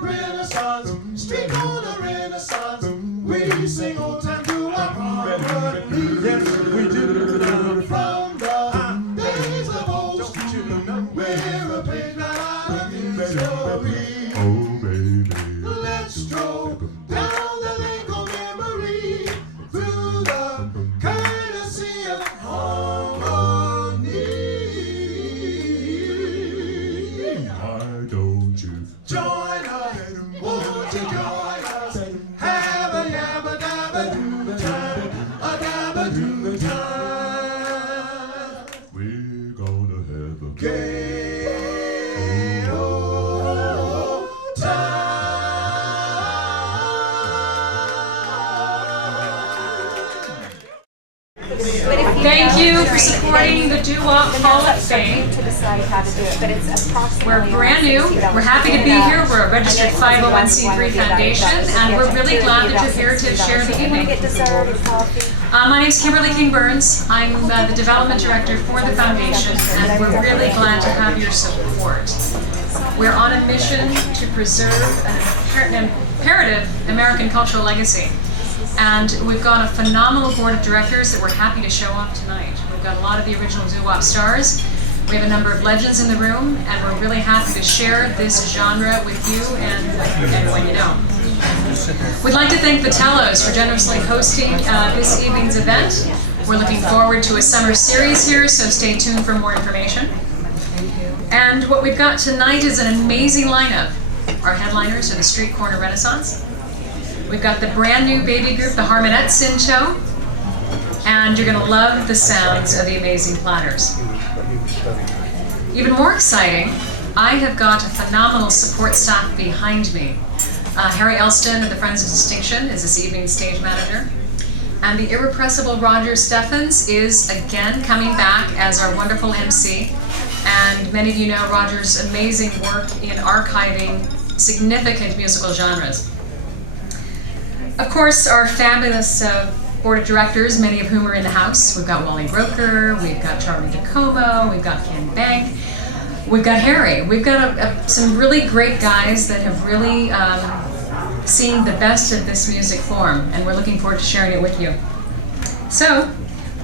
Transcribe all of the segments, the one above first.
Renaissance, street corner Renaissance. We sing old time doo-wop harmony. Yes, we do. From the days of old school, we're a page right out of history. Oh, baby. Let's stroll down the lane of memory through the courtesy of harmony. Why don't you Join us, won't you join us? Have a yabba dabba doo time, a dabba doo time. We're gonna have a Gay old time. Thank you for supporting the DWHOF Hall of Fame. To decide how to do it, but it's approximately. We're brand new. We're happy to be here. We're a registered 501c3 foundation, and we're really glad that you're here to share the evening. My name is Kimberly King-Burns. I'm the development director for the foundation, and we're really glad to have your support. We're on a mission to preserve an imperative American cultural legacy. And we've got a phenomenal board of directors that we're happy to show off tonight. We've got a lot of the original doo-wop stars. We have a number of legends in the room, and we're really happy to share this genre with you and everyone you know. We'd like to thank the Tellos for generously hosting this evening's event. We're looking forward to a summer series here, so stay tuned for more information. And what we've got tonight is an amazing lineup. Our headliners are the Street Corner Renaissance. We've got the brand new baby group, the Harmonette Sin Show, and you're gonna love the sounds of the Amazing Platters. Even more exciting, I have got a phenomenal support staff behind me. Harry Elston of the Friends of Distinction is this evening's stage manager. And the irrepressible Roger Steffens is again coming back as our wonderful MC. And many of you know Roger's amazing work in archiving significant musical genres. Of course, our fabulous board of directors, many of whom are in the house. We've got Wally Broker, we've got Charlie DeComo, we've got Ken Bank, we've got Harry. We've got some really great guys that have really seen the best of this music form, and we're looking forward to sharing it with you. So,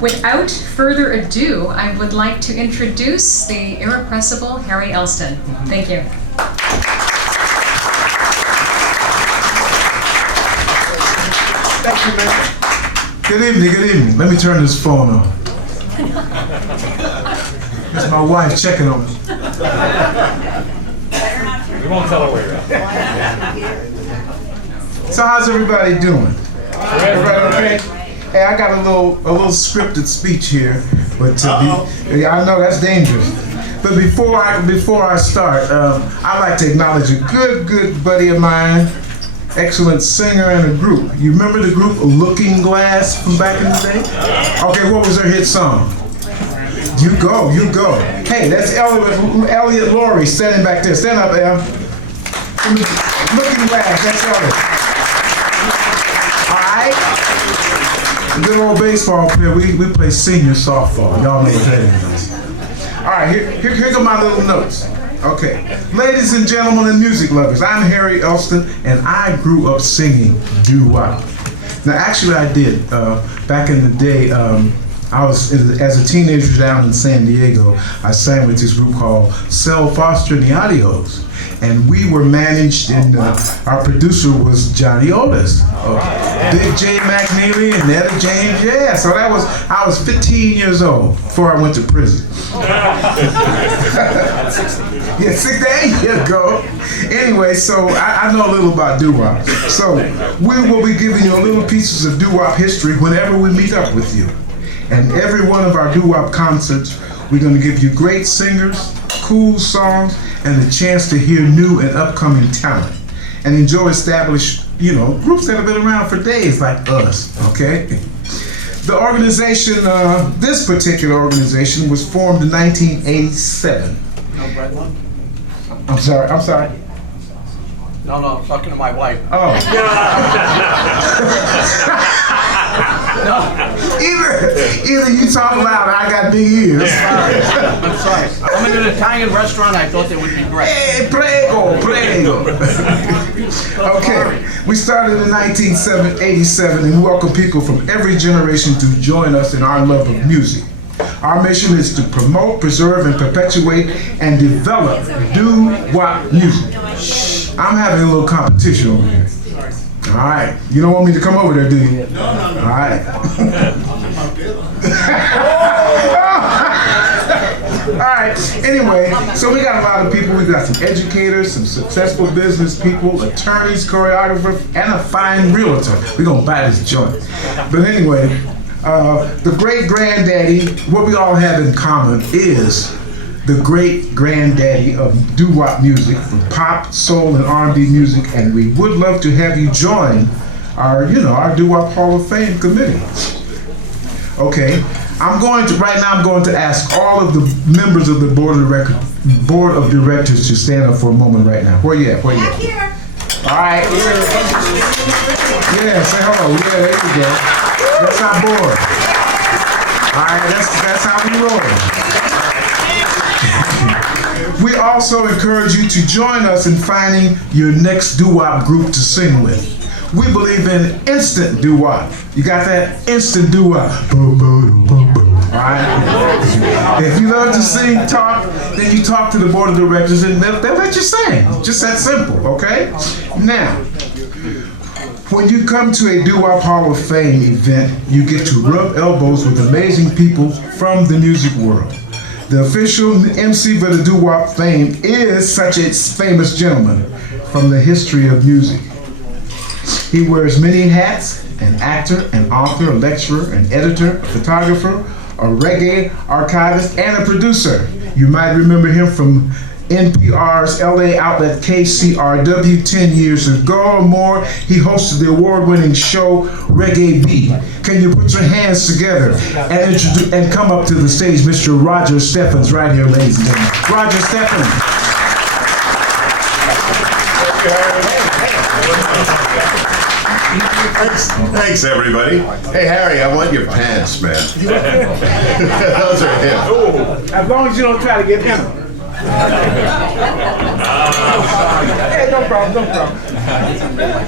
without further ado, I would like to introduce the irrepressible Harry Elston. Thank you. Thank you, man. Good evening, good evening. Let me turn this phone on. That's my wife checking on me. We won't tell her where you're at. So how's everybody doing? Everybody okay? Hey, I got a little scripted speech here, but I know that's dangerous. But before I start, I'd like to acknowledge a good buddy of mine, excellent singer in a group. You remember the group Looking Glass from back in the day? Okay, what was their hit song? You Go, You Go. Hey, that's Elliot Laurie standing back there. Stand up, El. Looking Glass, that's Elliot. All right? Good old baseball player. We play senior softball. Y'all know what that is. All right, here go my little notes. Okay, ladies and gentlemen and music lovers, I'm Harry Elston, and I grew up singing doo-wop. Now, actually, I did. Back in the day, I was, as a teenager down in San Diego, I sang with this group called Sel Foster and the Audios. And we were managed, and our producer was Johnny Otis, Big J McNeely and Etta James. Yeah, so I was 15 years old before I went to prison. Yeah, 6 years ago. Anyway, so I know a little about doo-wop. So we will be giving you a little pieces of doo-wop history whenever we meet up with you. And every one of our doo-wop concerts, we're going to give you great singers, cool songs, and the chance to hear new and upcoming talent. And enjoy established, groups that have been around for days like us, okay? The organization, this particular organization was formed in 1987. No bread one? I'm sorry. No, I'm talking to my wife. Oh. Either you talk loud or I got big ears. I'm sorry. I'm in an Italian restaurant. I thought that would be great. Hey, prego. Okay, we started in 1987 and welcome people from every generation to join us in our love of music. Our mission is to promote, preserve, and perpetuate and develop doo-wop music. I'm having a little competition over here. All right, you don't want me to come over there, do you? No. All right. All right, anyway, so we got a lot of people. We got some educators, some successful business people, attorneys, choreographers, and a fine realtor. We're going to buy this joint. But anyway, the great-granddaddy, what we all have in common is the great-granddaddy of doo-wop music, from pop, soul, and R&B music, and we would love to have you join our doo-wop Hall of Fame committee. Okay, I'm going to ask all of the members of the board of directors to stand up for a moment right now. Where you at? All right. Yeah, say hello. Yeah, there you go. That's our board. All right, that's how we roll. We also encourage you to join us in finding your next doo-wop group to sing with. We believe in instant doo-wop. You got that? Instant doo-wop. Alright? If you love to sing, talk, then you talk to the board of directors and they'll let you sing. Just that simple, okay? Now, when you come to a doo-wop Hall of Fame event, you get to rub elbows with amazing people from the music world. The official MC for the doo-wop fame is such a famous gentleman from the history of music. He wears many hats: an actor, an author, a lecturer, an editor, a photographer, a reggae archivist, and a producer. You might remember him from NPR's LA outlet KCRW 10 years ago or more. He hosted the award-winning show Reggae Beat. Can you put your hands together and come up to the stage, Mr. Roger Stephens, right here, ladies and gentlemen. Roger Stephens. Thanks, everybody. Hey, Harry, I want your pants, man. Those are him. As long as you don't try to get him. Hey, no problem.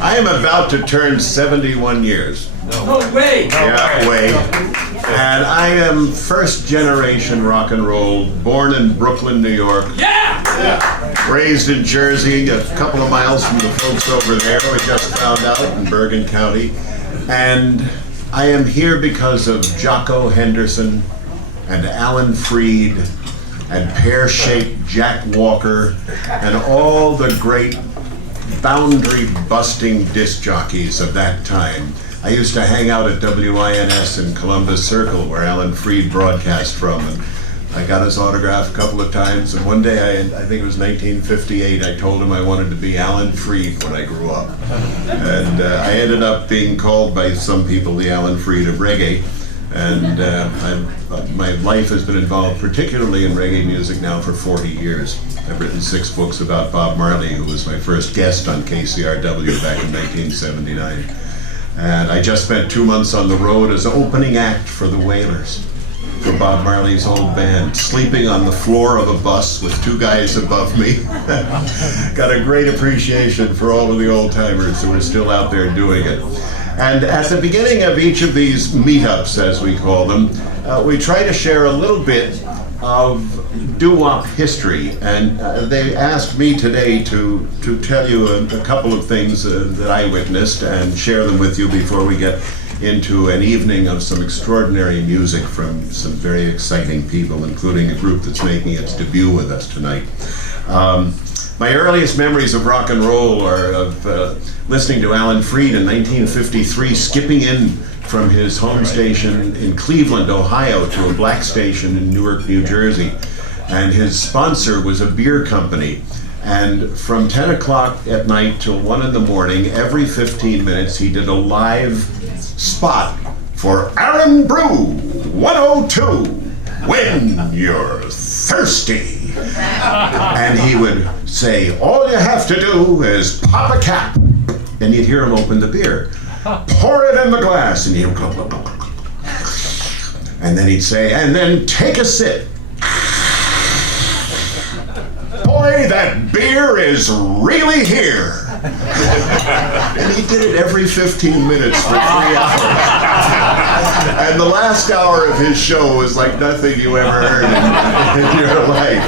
I am about to turn 71 years. No way. Yeah, way. And I am first generation rock and roll, born in Brooklyn, New York. Yeah. Raised in Jersey, a couple of miles from the folks over there, we just found out, in Bergen County. And I am here because of Jocko Henderson and Alan Freed and pear-shaped Jack Walker and all the great boundary-busting disc jockeys of that time. I used to hang out at WINS in Columbus Circle, where Alan Freed broadcast from, and I got his autograph a couple of times, and one day, I think it was 1958, I told him I wanted to be Alan Freed when I grew up. And I ended up being called by some people the Alan Freed of reggae. And my life has been involved particularly in reggae music now for 40 years. I've written 6 books about Bob Marley, who was my first guest on KCRW back in 1979. And I just spent 2 months on the road as opening act for the Wailers, for Bob Marley's old band, sleeping on the floor of a bus with 2 guys above me. Got a great appreciation for all of the old timers who are still out there doing it. And at the beginning of each of these meetups, as we call them, we try to share a little bit of doo-wop history. And they asked me today to tell you a couple of things that I witnessed and share them with you before we get into an evening of some extraordinary music from some very exciting people, including a group that's making its debut with us tonight. My earliest memories of rock and roll are of listening to Alan Freed in 1953, skipping in from his home station in Cleveland, Ohio, to a black station in Newark, New Jersey. And his sponsor was a beer company. And from 10 o'clock at night till 1 in the morning, every 15 minutes, he did a live spot for Aaron Brew 102, when you're thirsty. And he would say, all you have to do is pop a cap, and you'd hear him open the beer. pour it in the glass, and he'd go, and then he'd say, and then take a sip. Boy, that beer is really here. And he did it every 15 minutes for 3 hours. And the last hour of his show was like nothing you ever heard in your life.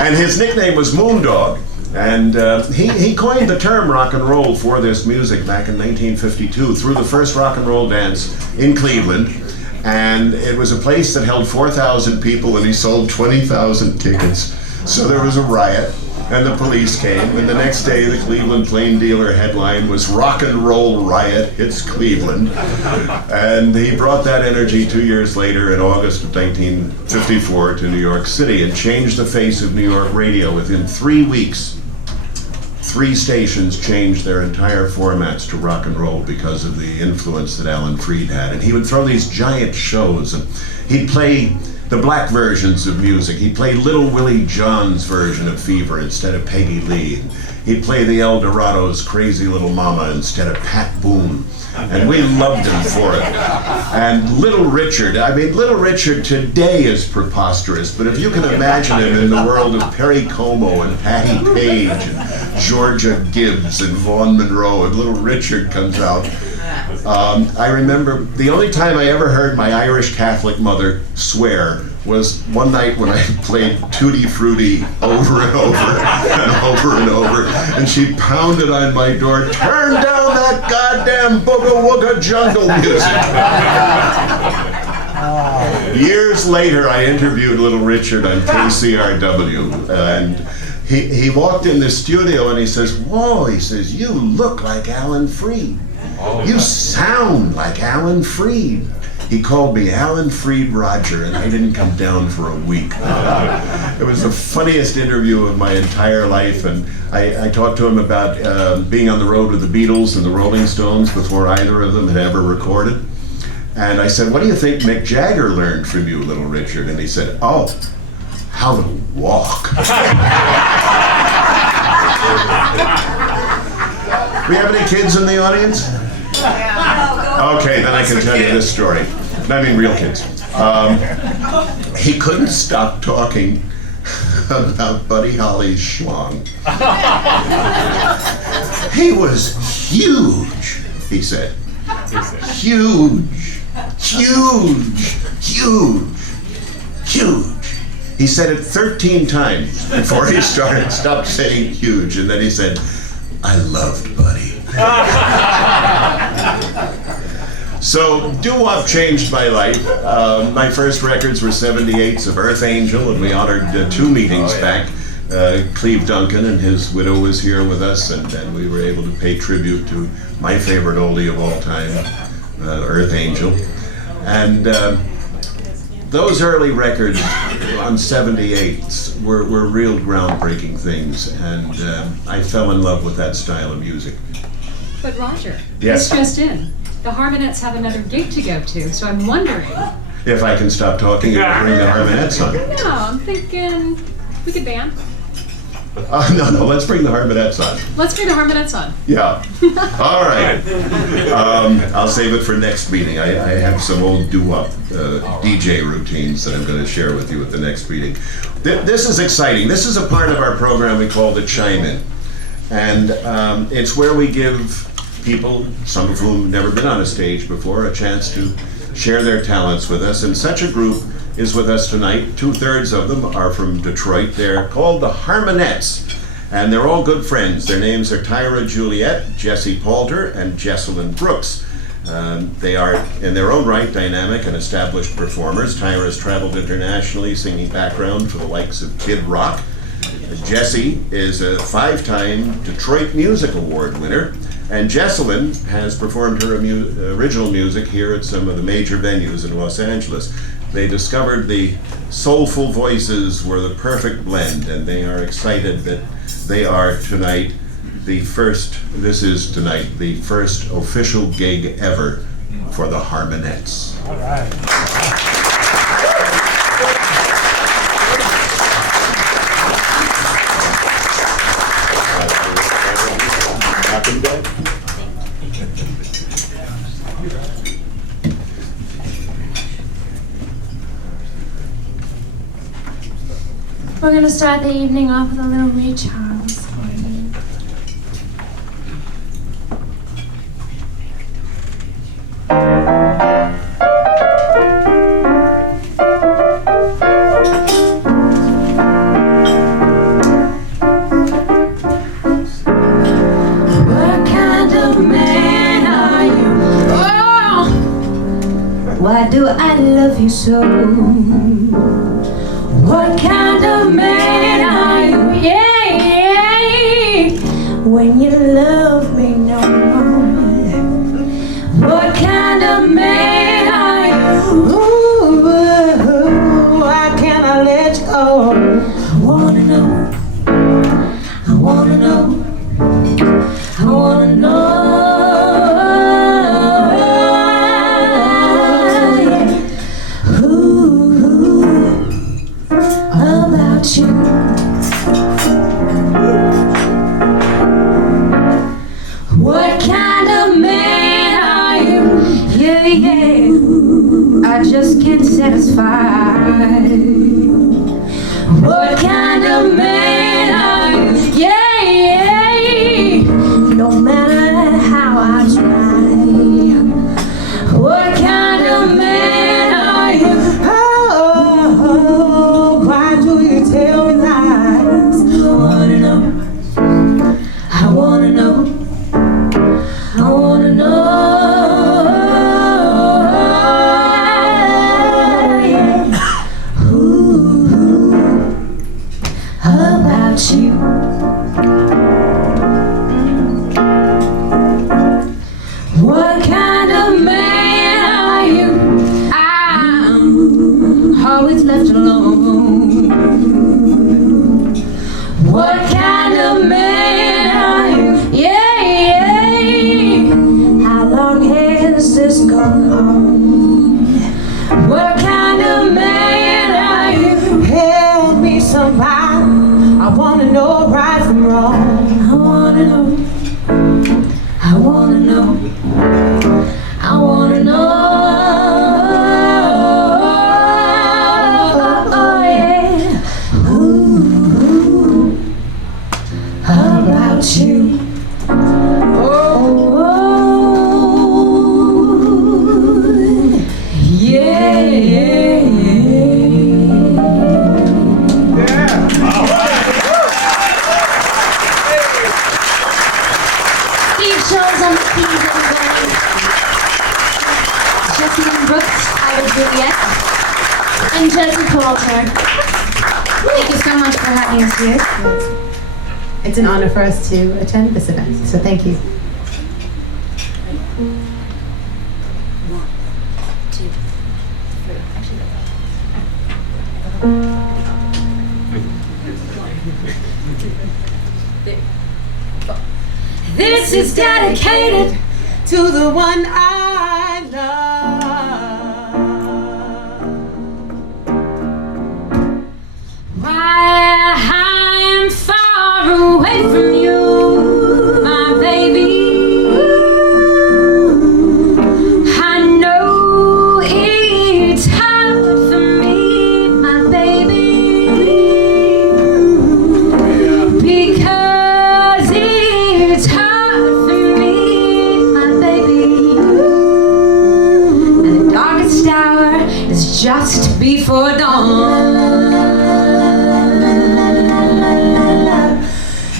And his nickname was Moondog. And he coined the term rock and roll for this music back in 1952 through the first rock and roll dance in Cleveland. And it was a place that held 4,000 people, and he sold 20,000 tickets. So there was a riot, and the police came, and the next day the Cleveland Plain Dealer headline was "Rock and Roll Riot Hits Cleveland." And he brought that energy 2 years later in August of 1954 to New York City and changed the face of New York radio. Within 3 weeks, 3 stations changed their entire formats to rock and roll because of the influence that Alan Freed had. And he would throw these giant shows, and he'd play the black versions of music. He'd play Little Willie John's version of Fever instead of Peggy Lee. He'd play the El Dorado's Crazy Little Mama instead of Pat Boone. And we loved him for it. And Little Richard today is preposterous, but if you can imagine him in the world of Perry Como and Patty Page and Georgia Gibbs and Vaughn Monroe, and Little Richard comes out. I remember the only time I ever heard my Irish Catholic mother swear was one night when I played Tutti Frutti over and over and over and over, and she pounded on my door, "Turn down that goddamn booga wooga jungle music." Years later, I interviewed Little Richard on KCRW, and he walked in the studio and he says, "Whoa," he says, "you look like Alan Freed. You sound like Alan Freed." He called me Alan Freed Roger, and I didn't come down for a week. It was the funniest interview of my entire life, and I talked to him about being on the road with the Beatles and the Rolling Stones before either of them had ever recorded. And I said, "What do you think Mick Jagger learned from you, Little Richard?" And he said, "Oh, how to walk." We have any kids in the audience? Okay, then I can tell you this story. I mean, real kids. He couldn't stop talking about Buddy Holly's schlong. He was huge, he said. Huge, huge, huge, huge. He said it 13 times before he stopped saying huge, and then he said, "I loved Buddy." So doo-wop changed my life. My first records were 78s of Earth Angel, and we honored 2 meetings back. Cleve Duncan and his widow was here with us, and we were able to pay tribute to my favorite oldie of all time, Earth Angel. And those early records on 78s were real groundbreaking things, and I fell in love with that style of music. But Roger, Yes. this just in. The Harmonettes have another gig to go to, so I'm wondering. If I can stop talking and bring the Harmonettes on. No, I'm thinking we could band. No, let's bring the Harmonettes on. Let's bring the Harmonettes on. Yeah. All right. I'll save it for next meeting. I have some old doo-wop DJ routines that I'm going to share with you at the next meeting. This is exciting. This is a part of our program we call the Chime In. And it's where we give people, some of whom have never been on a stage before, a chance to share their talents with us. And such a group is with us tonight. 2/3 of them are from Detroit. They're called the Harmonettes, and they're all good friends. Their names are Tyra Juliet, Jesse Palter, and Jesselyn Brooks. They are, in their own right, dynamic and established performers. Tyra has traveled internationally singing background for the likes of Kid Rock. Jesse is a 5-time Detroit Music Award winner, and Jesselyn has performed her original music here at some of the major venues in Los Angeles. They discovered the soulful voices were the perfect blend, and they are excited that they are tonight the first official gig ever for the Harmonettes. All right. We're gonna start the evening off with a little Ray Charles for you. What kind of man are you? Oh, why do I love you so? What kind of man are you? Yeah, yeah. When you love me no more. What kind of man are you? Ooh, why can't I let you go? I wanna know. I wanna know. I wanna know. About you. What kind of man are you? Yeah, yeah. I just can't satisfy. What kind of man are you? Yeah, yeah. No matter how I try. What kind of man are you? Oh, why do you tell me lies? I wanna know. I wanna know. I wanna know. Yeah. Ooh, about you. What kind of man are you? I'm always left alone. What kind of man are you? Yeah, yeah. How long has this gone on? What kind of man are you? Help me somebody. I wanna know right from wrong. I wanna know. I wanna know. I wanna know. Oh, yeah. Ooh, about you. Oh, yeah, yeah, Steve Shows on the keys, everybody. Jesse Brooks out of Juliet. And Jesse Coulter. Thank you so much for having us here. It's an honor for us to attend this event, so thank you. This is dedicated to the one I love. While I'm far away from you, my baby, I know it's hard for me, my baby, because it's hard for me, my baby, and the darkest hour is just before dawn.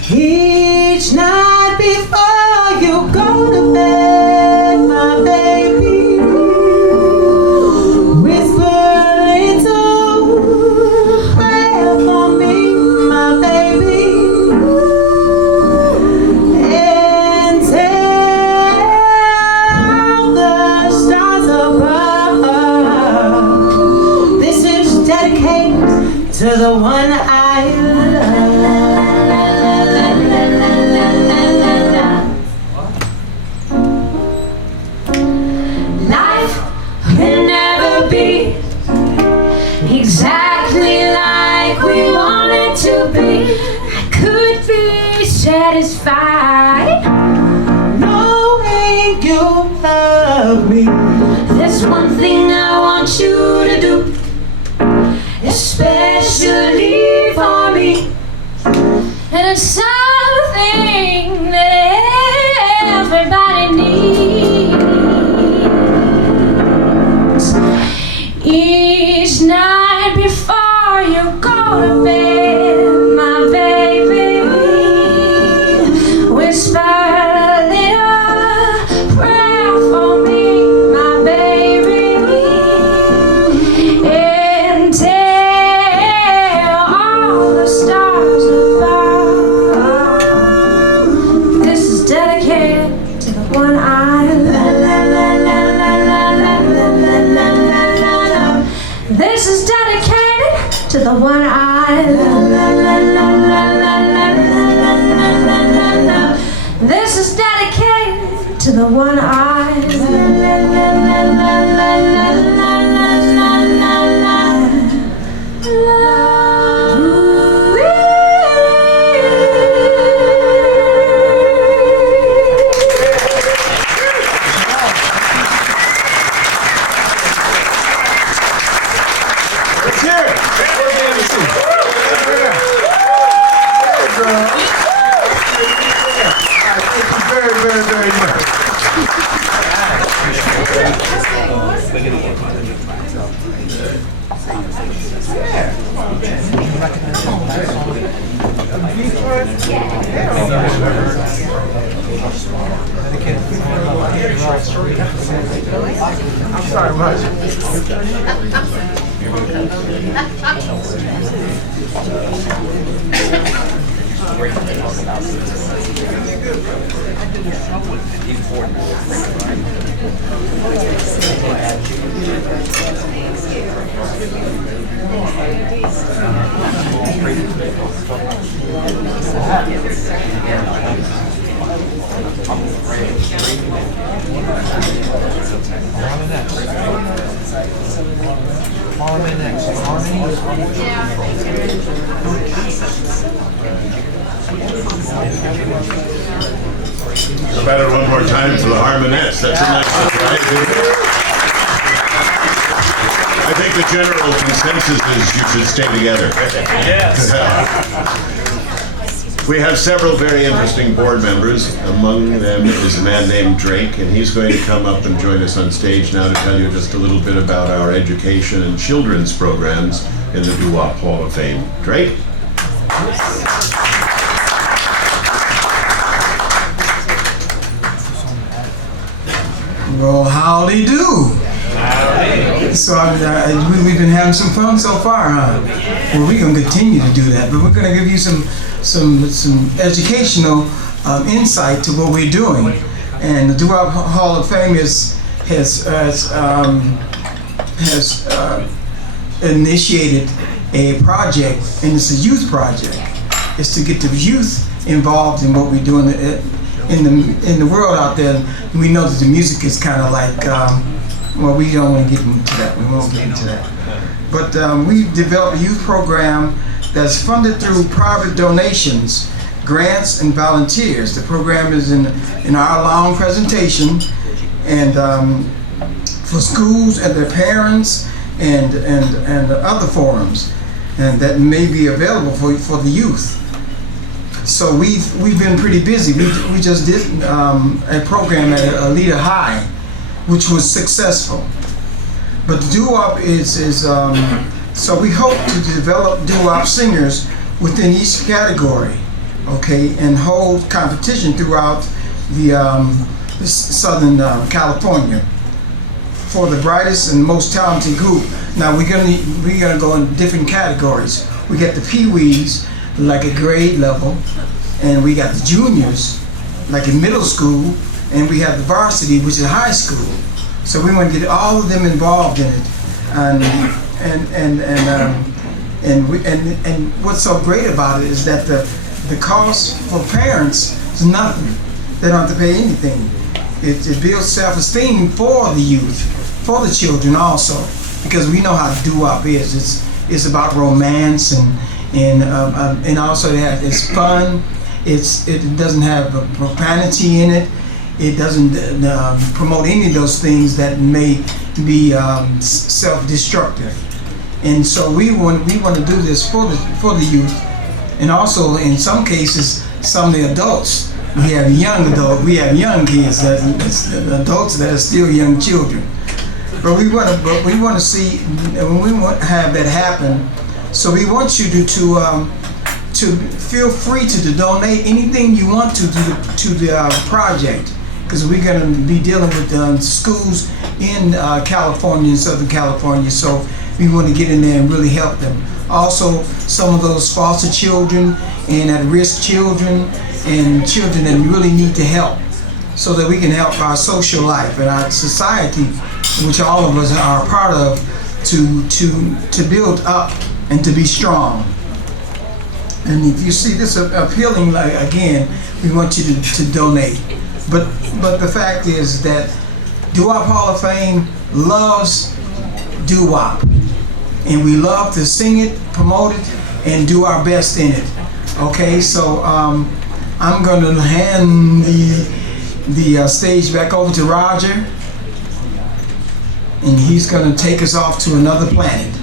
Each night before you go to bed, my baby, whisper a little prayer for me, my baby, and tell the stars above, this is dedicated to the one I love. Life will never be exactly like we want it to be. I could be satisfied knowing you love me. There's one thing I want you to do, especially for is something that everybody needs. Each night before you go to bed, my baby, whisper a little prayer for me, my baby, and tell all the stars above. This is dedicated to the one I love. This is dedicated to the one I love. This is dedicated to the one I I'm sorry, much. Better one more time for the harmonettes. That's a nice surprise. I think the general consensus is you should stay together. Yes. We have several very interesting board members. Among them is a man named Drake, and he's going to come up and join us on stage now to tell you just a little bit about our education and children's programs in the DWHOF Hall of Fame. Drake? Well, howdy do. So we've been having some fun so far, huh? Well, we're gonna continue to do that, but we're gonna give you some educational insight to what we're doing. And the DWHOF Hall of Fame has initiated a project, and it's a youth project. It's to get the youth involved in what we're doing in the world out there. We know that the music is kind of like, well, we don't want to get into that. We won't get into that. But we developed a youth program that's funded through private donations, grants, and volunteers. The program is in our long presentation, and for schools and their parents and other forums, and that may be available for the youth. So we've been pretty busy. We just did a program at Alita High, which was successful. But the DWHOF is so we hope to develop DWHOF singers within each category, okay, and hold competition throughout the Southern California for the brightest and most talented group. Now we're gonna go in different categories. We got the Pee-wees, like a grade level, and we got the juniors, like in middle school, and we have the varsity, which is high school. So we want to get all of them involved in it, and what's so great about it is that the cost for parents is nothing. They don't have to pay anything. It builds self-esteem for the youth, for the children also, because we know how DWHOF is. It's about romance and also it's fun. It doesn't have profanity in it. It doesn't promote any of those things that may be self-destructive. And so we want to do this for the youth, And also, in some cases, some of the adults, we have young kids, adults that are still young children. But we want to see, when we want to have that happen. So we want you to feel free to donate anything you want to the project, because we're going to be dealing with schools in California and Southern California. So we want to get in there and really help them. Also, some of those foster children and at-risk children and children that really need to help, so that we can help our social life and our society, which all of us are a part of, to build up and to be strong. And if you see this appealing, like, again, we want you to donate. But the fact is that DWHOF Hall of Fame loves doo-wop, and we love to sing it, promote it, and do our best in it. Okay, so I'm going to hand the stage back over to Roger, and he's going to take us off to another planet.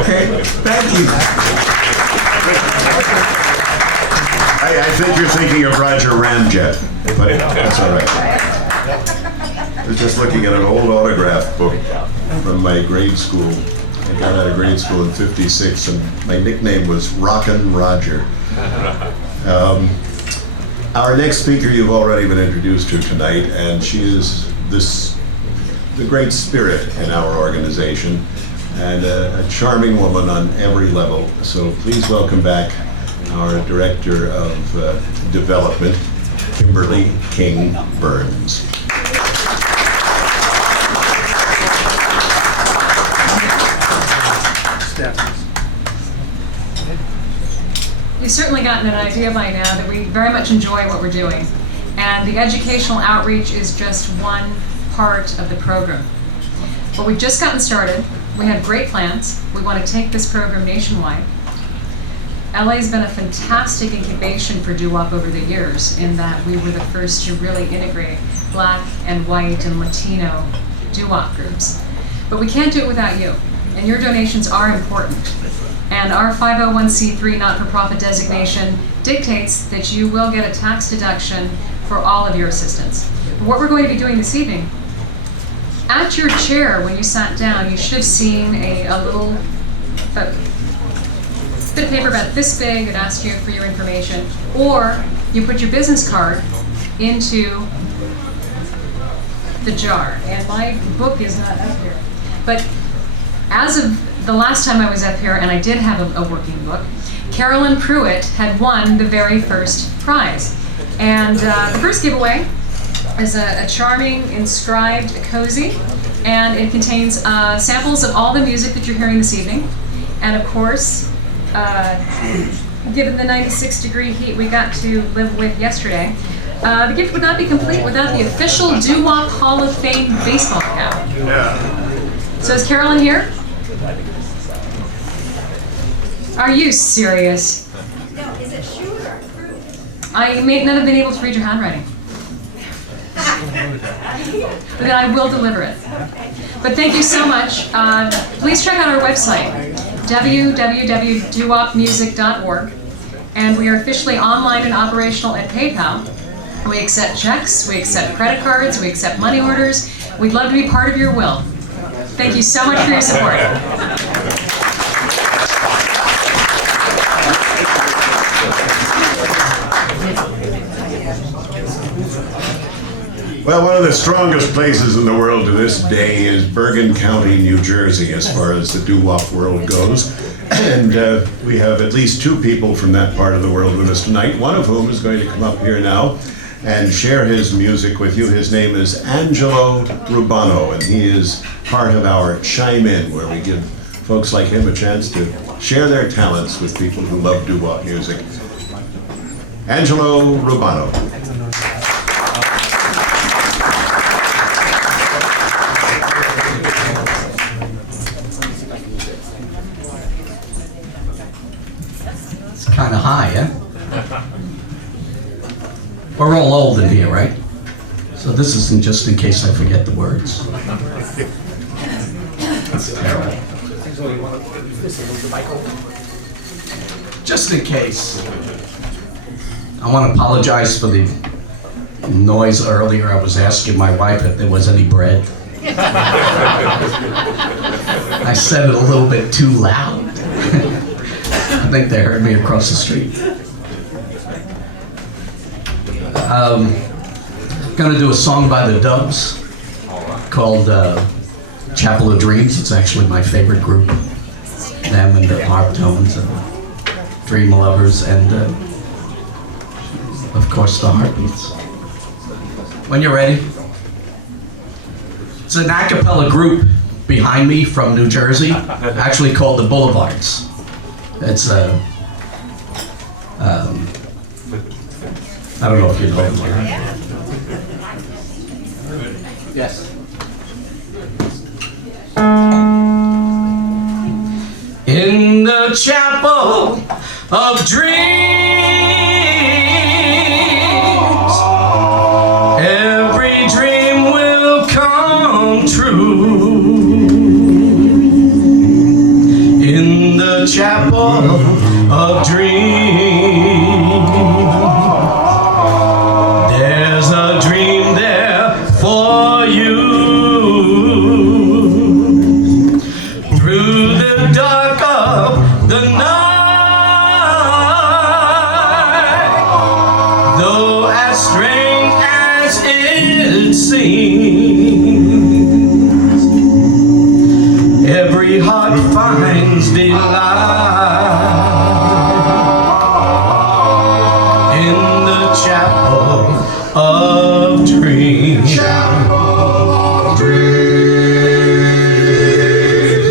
Okay, thank you. I think you're thinking of Roger Ramjet, but that's all right. I was just looking at an old autograph book from my grade school. I got out of grade school in '56, and my nickname was Rockin' Roger. Our next speaker you've already been introduced to tonight, and she is the great spirit in our organization, and a charming woman on every level. So please welcome back our Director of Development, Kimberly King Burns. You've certainly gotten an idea by now that we very much enjoy what we're doing, and the educational outreach is just one part of the program. But we've just gotten started. We have great plans. We want to take this program nationwide. LA's been a fantastic incubation for doo-wop over the years, in that we were the first to really integrate Black and white and Latino doo-wop groups. But we can't do it without you, and your donations are important. And our 501c3 not-for-profit designation dictates that you will get a tax deduction for all of your assistance. What we're going to be doing this evening, at your chair when you sat down, you should have seen a little bit of paper about this big that asks you for your information, or you put your business card into the jar. And my book is not up here. But as of the last time I was up here, and I did have a working book, Carolyn Pruitt had won the very first prize. And the first giveaway is a charming inscribed cozy, and it contains samples of all the music that you're hearing this evening. And of course, given the 96-degree heat we got to live with yesterday, the gift would not be complete without the official DWHOF Hall of Fame baseball cap. Yeah. So is Carolyn here? Are you serious? No, is it shoe or fruit? I may not have been able to read your handwriting. But then I will deliver it. But thank you so much. Please check out our website, www.dwopmusic.org. And we are officially online and operational at PayPal. We accept checks, we accept credit cards, we accept money orders. We'd love to be part of your will. Thank you so much for your support. Well, one of the strongest places in the world to this day is Bergen County, New Jersey, as far as the doo-wop world goes. And we have at least two people from that part of the world with us tonight, one of whom is going to come up here now and share his music with you. His name is Angelo Rubano, and he is part of our Chime In, where we give folks like him a chance to share their talents with people who love doo-wop music. Angelo Rubano. Kind of high, yeah? We're all old in here, right? So this isn't just in case I forget the words. That's terrible. just in case. I want to apologize for the noise earlier. I was asking my wife if there was any bread. I said it a little bit too loud. I think they heard me across the street. Gonna do a song by the Dubs called Chapel of Dreams. It's actually my favorite group. Them and the Harp Tones and Dream Lovers and of course the Heartbeats. When you're ready. It's an a cappella group behind me from New Jersey, actually called the Boulevards. It's I don't know if you know them. Yes. In the chapel of dreams, every dream will come true. In the chapel of dreams, there's a dream there for you. Through the dark of the night, though as strange as it seems, every heart finds delight in the chapel of dreams.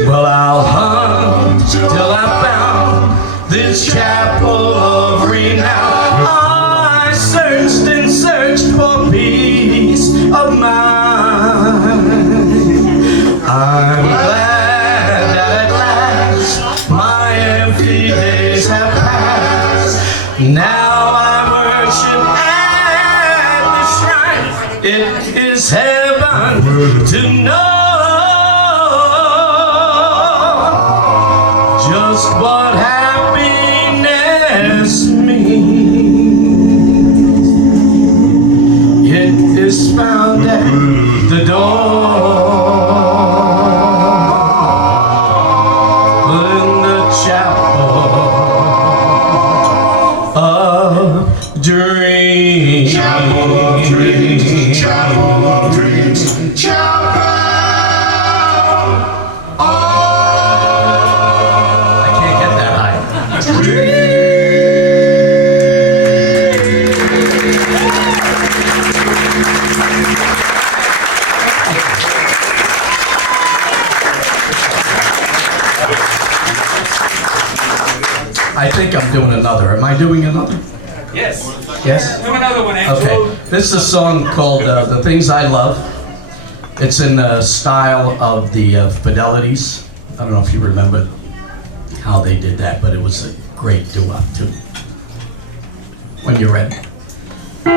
Well, I'll hunt till I found this chapel of renown. I searched and searched for peace of mind. I'm glad that at last my empty days have passed. Now I worship at the shrine. It is heaven to know just what happiness means. It is found at the door. In the chapel of dreams. Chapel of dreams. Chapel of dreams. Chapel of I can't get that high. I think I'm doing another. Am I doing another? Yes. Yes? Do another one, Angelo. Okay. This is a song called The Things I Love. It's in the style of the Fidelities. I don't know if you remember how they did that, but it was a great doo-wop too. When you're ready. The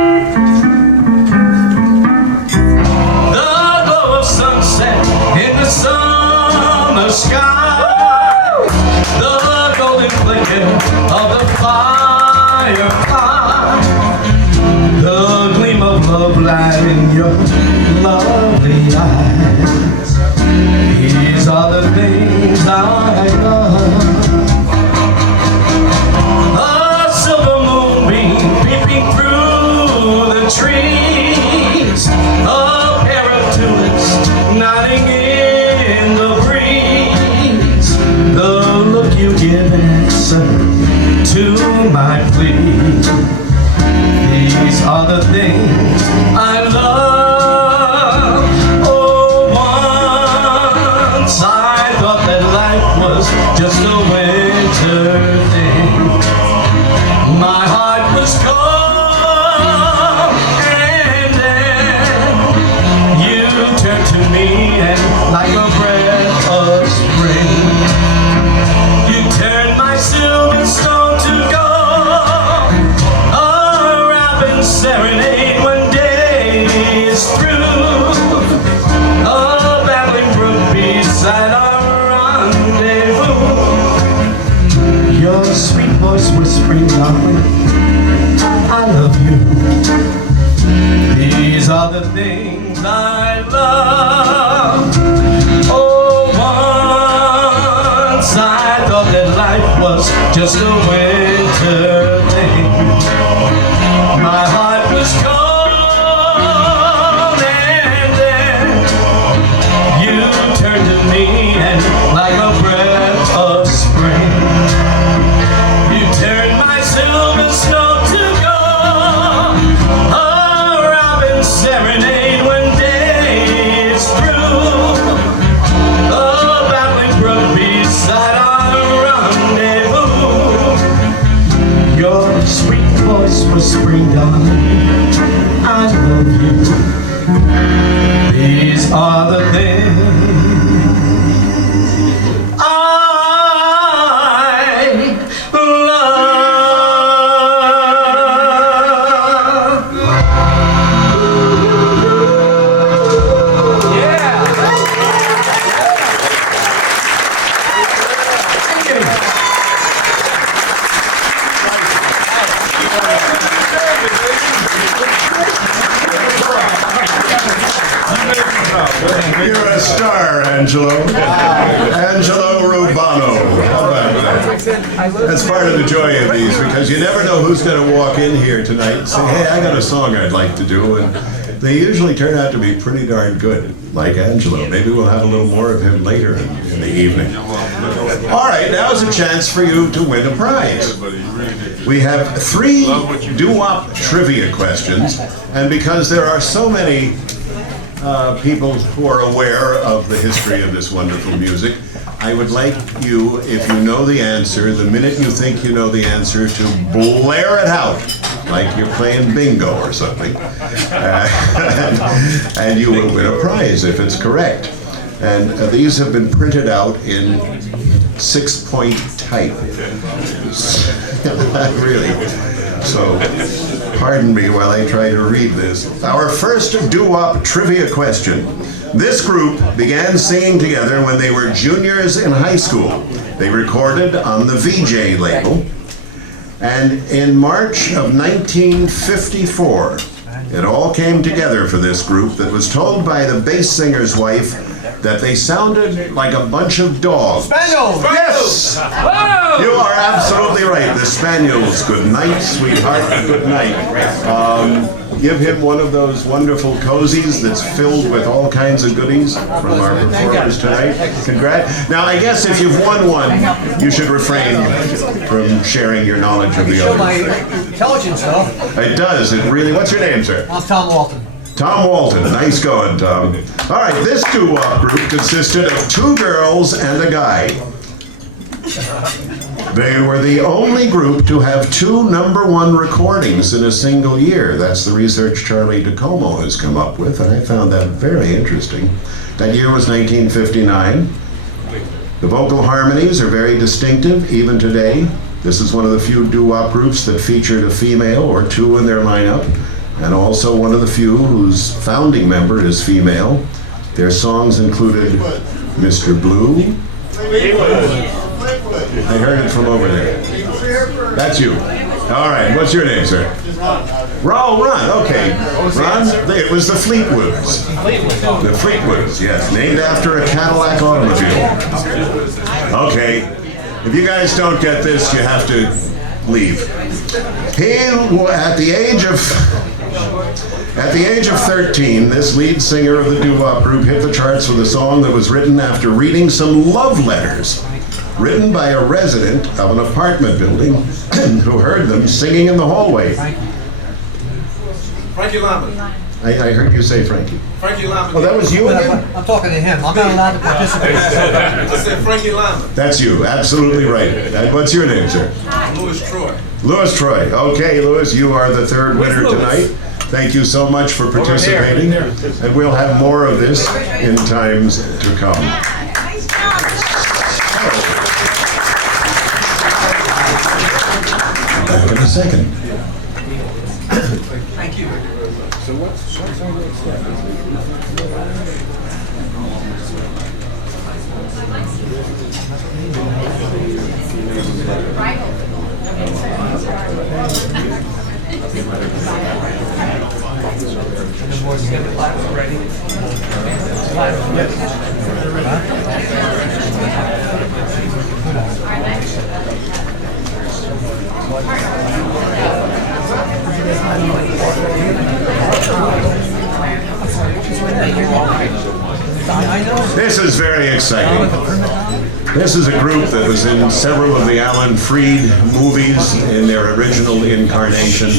glow of sunset in the summer sky, the golden flicker of the firefly, the gleam of love light in your lovely eyes. These are the things I love. A silver moonbeam peeping through the trees, a pair of tulips nodding in the breeze, the look you give in answer to my plea. These are the things I love. Oh, once I thought that life was just a winter thing. My heart was cold, and then you turned to me and like a breath of spring, you turned my silver stone to gold. A robin serenade one day I love you. These are the things I love. Oh, once I thought that life was just a winter thing. My heart was cold, and then you turned to me, and like a breath of spring, you turned my silver snow to gold. A robin serenade when day is through. A babbling brook beside our rendezvous. Your sweet voice was spring, darling. I love you. These are the things I love. You're a star, Angelo. Angelo Rubano. How about that? That's part of the joy of these, because you never know who's going to walk in here tonight and say, hey, I got a song I'd like to do. And they usually turn out to be pretty darn good, like Angelo. Maybe we'll have a little more of him later in the evening. All right, now's a chance for you to win a prize. We have 3 doo-wop trivia questions, and because there are so many people who are aware of the history of this wonderful music, I would like you, if you know the answer, the minute you think you know the answer, to blare it out like you're playing bingo or something. And you will win a prize if it's correct. And these have been printed out in 6-point type. Really. So, pardon me while I try to read this. Our first doo-wop trivia question. This group began singing together when they were juniors in high school. They recorded on the VJ label. And in March of 1954, it all came together for this group that was told by the bass singer's wife that they sounded like a bunch of dogs. Spaniels! Yes! Whoa! You are absolutely right. The Spaniels. Good night, sweetheart. Good night. Give him one of those wonderful cozies that's filled with all kinds of goodies from our performers tonight. Congrats. Now, I guess if you've won one, you should refrain from sharing your knowledge of the Show other. my intelligence, though. It does. It really. What's your name, sir? I'm Tom Walton. Tom Walton. Nice going, Tom. All right, this doo-wop group consisted of 2 girls and a guy. They were the only group to have 2 #1 recordings in a single year. That's the research Charlie DeComo has come up with, and I found that very interesting. That year was 1959. The vocal harmonies are very distinctive, even today. This is one of the few doo-wop groups that featured a female or 2 in their lineup, and also one of the few whose founding member is female. Their songs included Mr. Blue. I heard it from over there. That's you. All right, what's your name, sir? Ron. Okay. Ron, it was the Fleetwoods. The Fleetwoods, yes. Named after a Cadillac automobile. Okay. If you guys don't get this, you have to leave. At the age of 13, this lead singer of the doo-wop group hit the charts with a song that was written after reading some love letters written by a resident of an apartment building who heard them singing in the hallway. Frankie Lama. I heard you say Frankie. Frankie Lama. Oh, that was you again? I'm talking to him. I'm not allowed to participate. I said Frankie Lama. That's you, absolutely right. What's your name, sir? Louis Troy. Louis Troy. Okay, Louis, you are the 3rd winner tonight. Thank you so much for participating. And we'll have more of this in times to come. Back in a second. Thank you. So what's on your This is very exciting. This is a group that was in several of the Alan Freed movies in their original incarnation,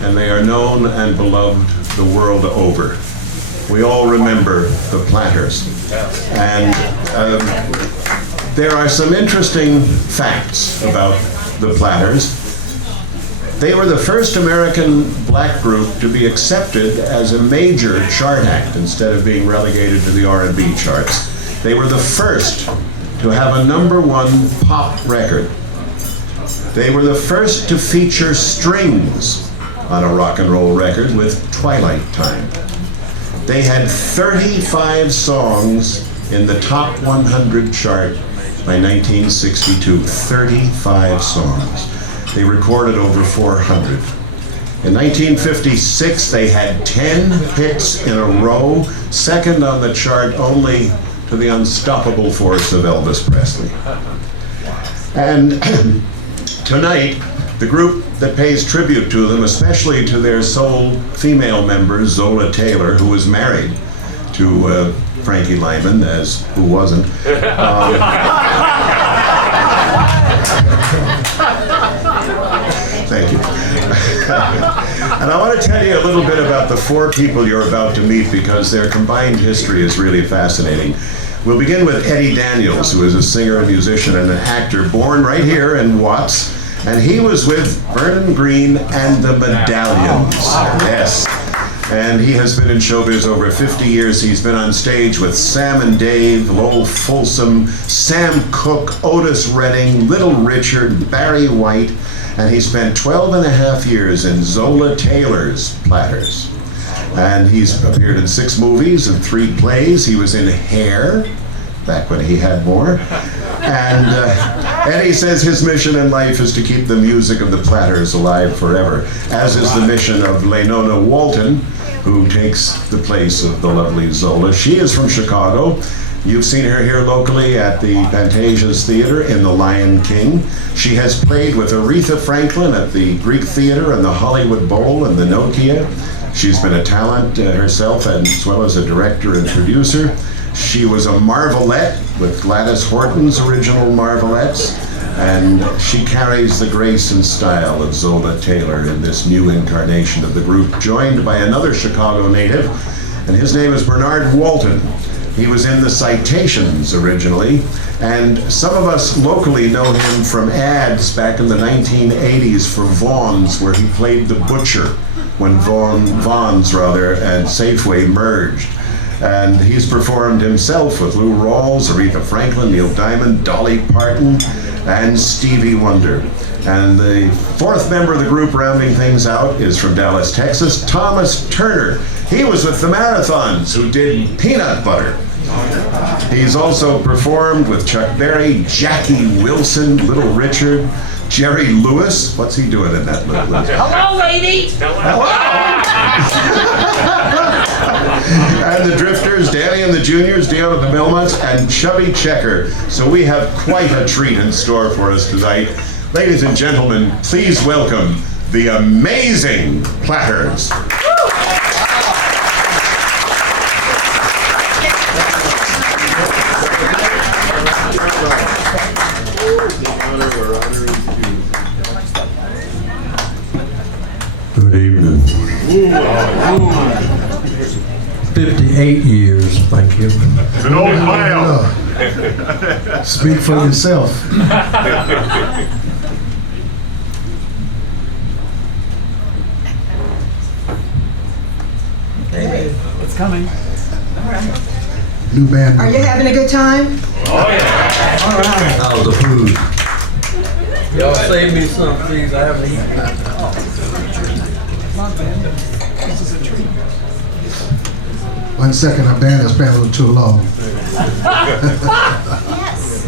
and they are known and beloved the world over. We all remember the Platters. And there are some interesting facts about the Platters. They were the first American black group to be accepted as a major chart act instead of being relegated to the R&B charts. They were the first to have a #1 pop record. They were the first to feature strings on a rock and roll record with Twilight Time. They had 35 songs in the top 100 chart by 1962. 35 songs. They recorded over 400. In 1956, they had 10 hits in a row, second on the chart only to the unstoppable force of Elvis Presley. And tonight, the group that pays tribute to them, especially to their sole female member, Zola Taylor, who was married to Frankie Lyman, as who wasn't. Thank you. And I want to tell you a little bit about the 4 people you're about to meet because their combined history is really fascinating. We'll begin with Eddie Daniels, who is a singer, a musician, and an actor born right here in Watts. And he was with Vernon Green and the Medallions. Yes. And he has been in showbiz over 50 years. He's been on stage with Sam and Dave, Lowell Fulsom, Sam Cooke, Otis Redding, Little Richard, Barry White, and he spent 12 and a half years in Zola Taylor's Platters. And he's appeared in 6 movies and 3 plays. He was in Hair, back when he had more. And Eddie says his mission in life is to keep the music of the Platters alive forever, as is the mission of Lenona Walton, who takes the place of the lovely Zola. She is from Chicago. You've seen her here locally at the Fantasia's Theater in The Lion King. She has played with Aretha Franklin at the Greek Theater and the Hollywood Bowl and the Nokia. She's been a talent herself, as well as a director and producer. She was a Marvelette with Gladys Horton's original Marvelettes, and she carries the grace and style of Zola Taylor in this new incarnation of the group, joined by another Chicago native, and his name is Bernard Walton. He was in the Citations originally, and some of us locally know him from ads back in the 1980s for Vaughn's, where he played the butcher when Vaughn's and Safeway merged. And he's performed himself with Lou Rawls, Aretha Franklin, Neil Diamond, Dolly Parton, and Stevie Wonder. And the 4th member of the group rounding things out is from Dallas, Texas, Thomas Turner. He was with the Marathons, who did Peanut Butter. He's also performed with Chuck Berry, Jackie Wilson, Little Richard, Jerry Lewis. What's he doing in that little? Hello, lady! Hello! And the Drifters, Danny and the Juniors, Dion and the Millmonts, and Chubby Checker. So we have quite a treat in store for us tonight. Ladies and gentlemen, please welcome the amazing Platters. Good evening. 58 years, thank you. It's an old file. Speak for yourself. It's coming. New band. Are you having a good time? Oh, yeah. All right. How's the food? Y'all save me some, please. I haven't eaten. One second, our band has been a little too long. Yes.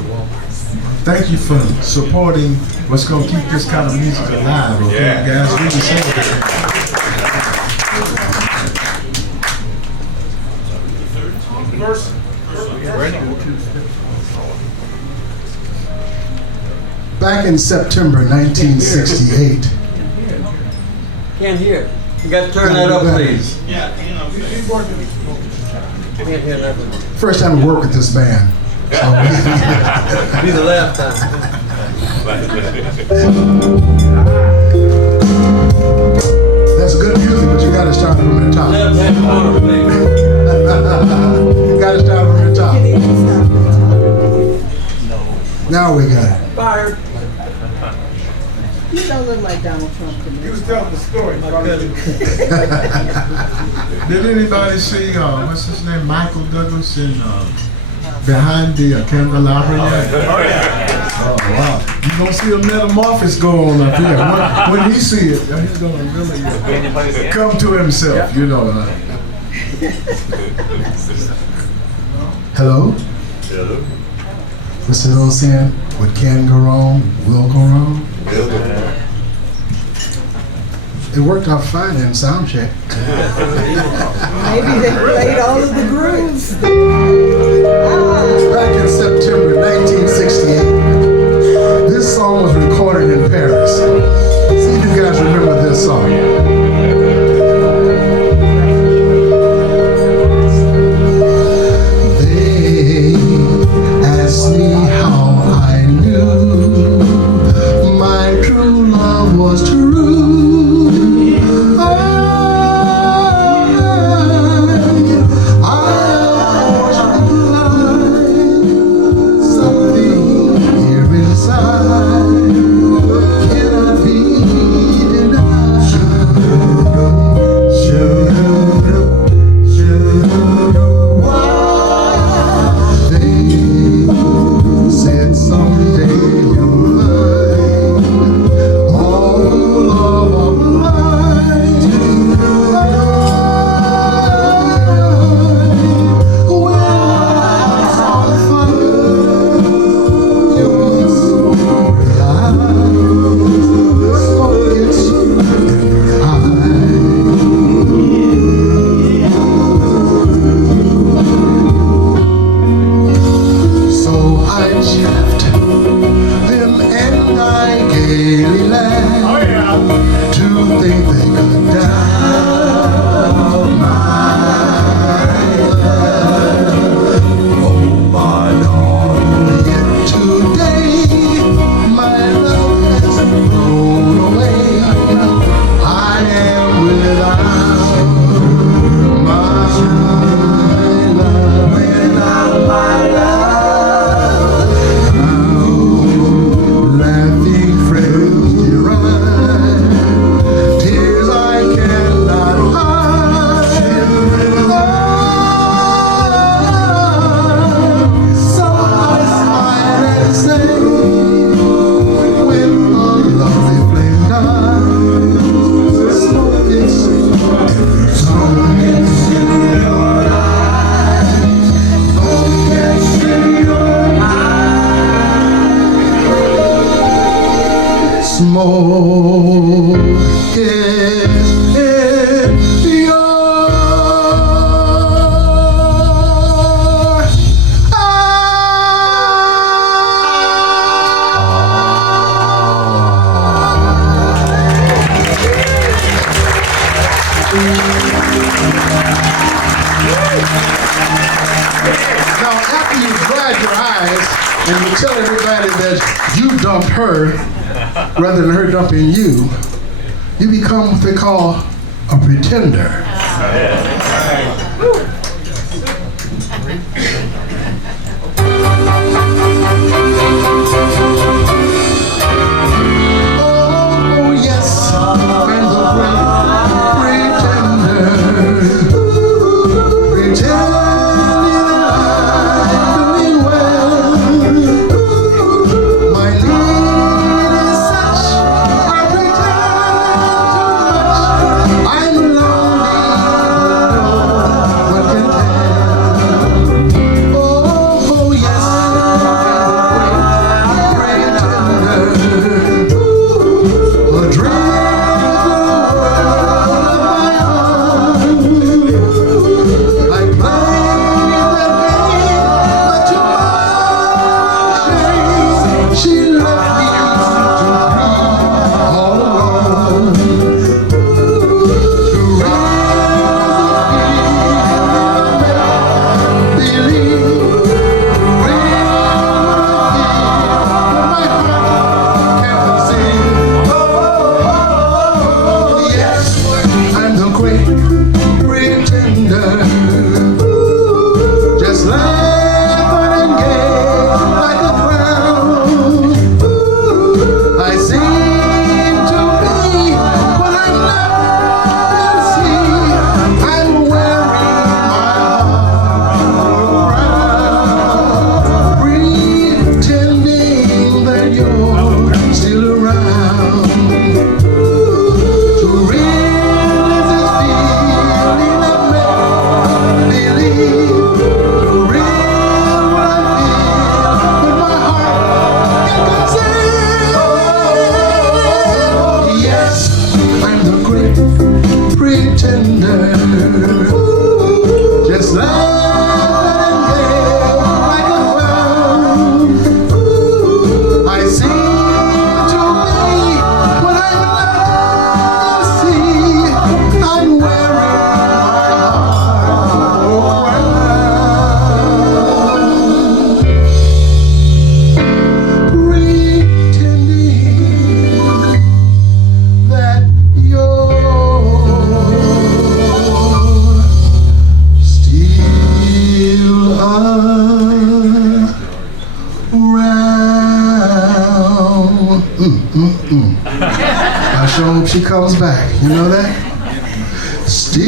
Thank you for supporting what's gonna keep this kind of music alive, okay, guys? We can celebrate. Back in September 1968, Can't hear. You got to turn that up, please. Can't hear nothing. first time to work with this band. Be the last time. That's good music, but you gotta start from the top. Left hand corner, please. You gotta start from the top. Now we got it. Fired. You don't look like Donald Trump to me. He was telling the story. Did anybody see, what's his name, Michael Douglas in Behind the Candelabra? Oh, yeah. Oh, wow. You're going to see a metamorphosis go on up here. When he see it, he's going to really come to himself, you know. Hello? Hello. What's the old saying? What can go wrong will go wrong. It worked out fine in sound check. Maybe they played all of the grooves. Back in September 1968, this song was recorded in Paris. See if you guys remember this song. They asked me how I knew my true love was true. Now, after you dry your eyes and you tell everybody that you dumped her rather than her dumping you, you become what they call a pretender. Oh, yes, I'm the pretender. Pretender. pretender. Just laugh and gay like a clown. I seem to be what I'm allowed to see. I'm wearing my heart pretending that you're still around. I sure hope she comes back. You know that? Still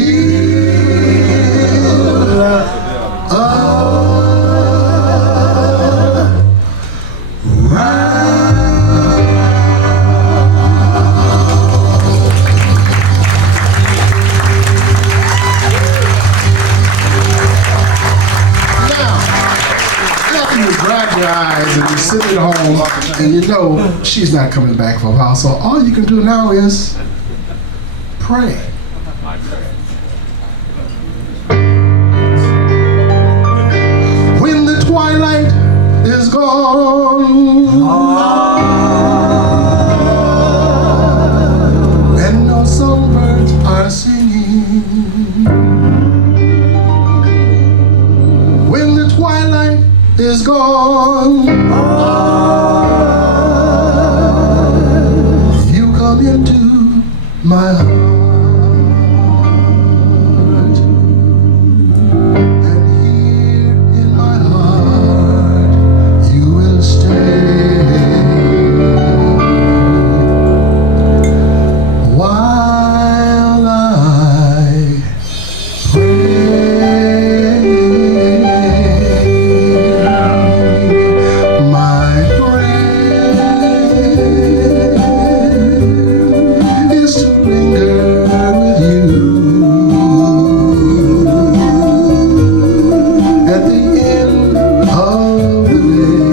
after you dry your eyes and you sit at home and you know she's not coming back for a while, so all you can do now is pray. When the twilight is gone and no songbirds are singing, when the twilight is gone, you come into my heart, and here in my heart you will stay while I pray. My prayer is to linger with you at the end of the day.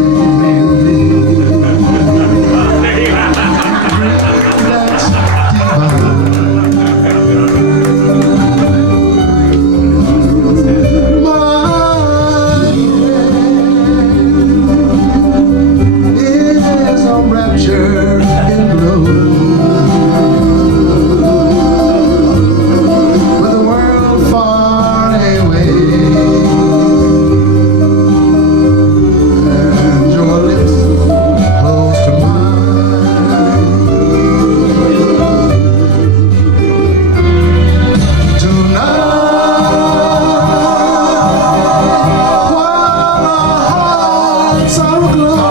That's divine. My is a rapture in bloom, with the world far away, and your lips close to mine. Tonight, while our hearts are aglow,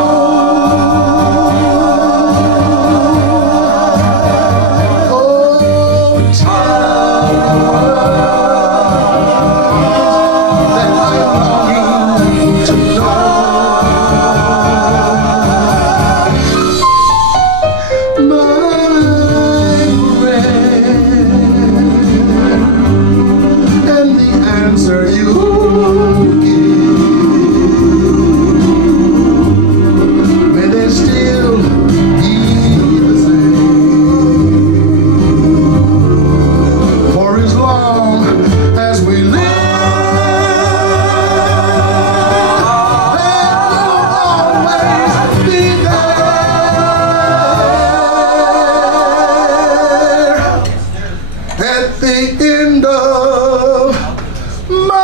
and the answer you give, may they still be the same. For as long as we live, there will always be there at the end of my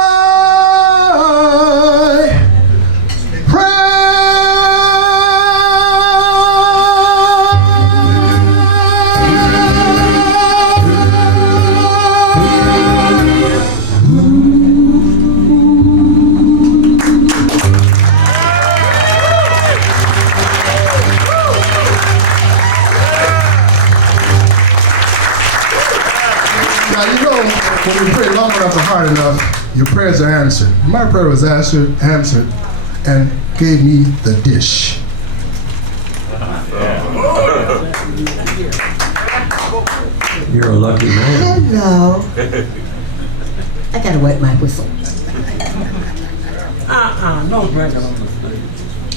Now, you know, when you pray long enough and hard enough, your prayers are answered. My prayer was answered, and gave me the dish. You're a lucky man. Hello. I gotta wet my whistle. No drinking on the stage.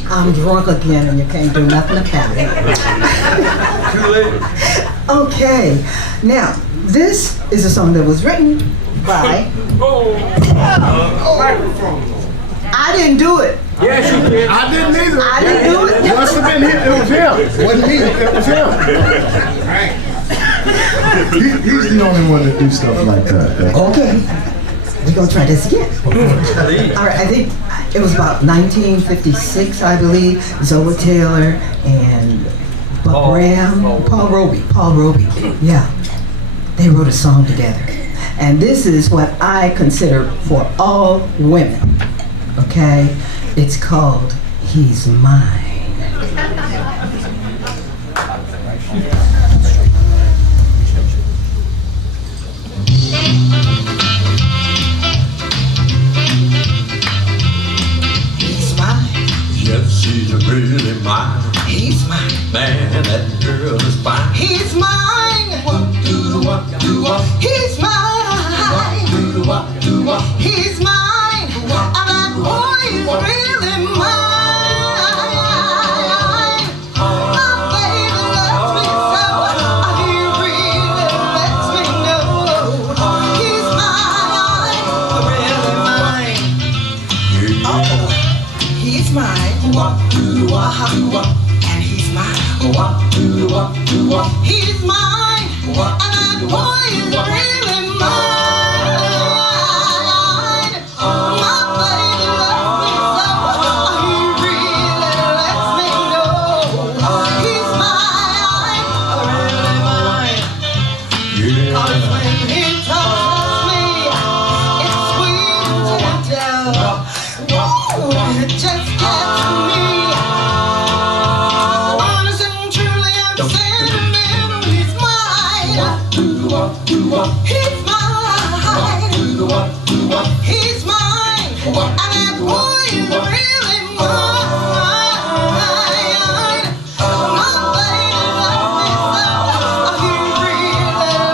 I'm drunk again and you can't do nothing about it. Too late. Okay, now this is a song that was written by. I didn't do it. Yes, you did. I didn't either. I didn't do it. It must have been him. It was him. It wasn't me. It was him. He's the only one that do stuff like that. Okay, we're gonna try this again. All right, I think it was about 1956, I believe. Zola Taylor and Buck Graham, Paul Roby. Yeah, they wrote a song together, and this is what I consider for all women. Okay, it's called "He's Mine." Yes, she's really mine. He's mine. Man, that girl is fine. He's mine. He's mine. He's mine. And that boy is really mine. My baby loves me so. He really lets me know. He's mine. Really mine. Oh, he's mine. And he's mine. He's mine. And that boy is really mine. My baby loves me so. He really lets me know. He's mine. Really mine. Cause when he touches me, it's sweet and tender. Whoa, it just gets me. Honest and truly, I'm sentimental. He's mine. He's mine. He's mine. And that boy is really mine. My baby loves me so. He really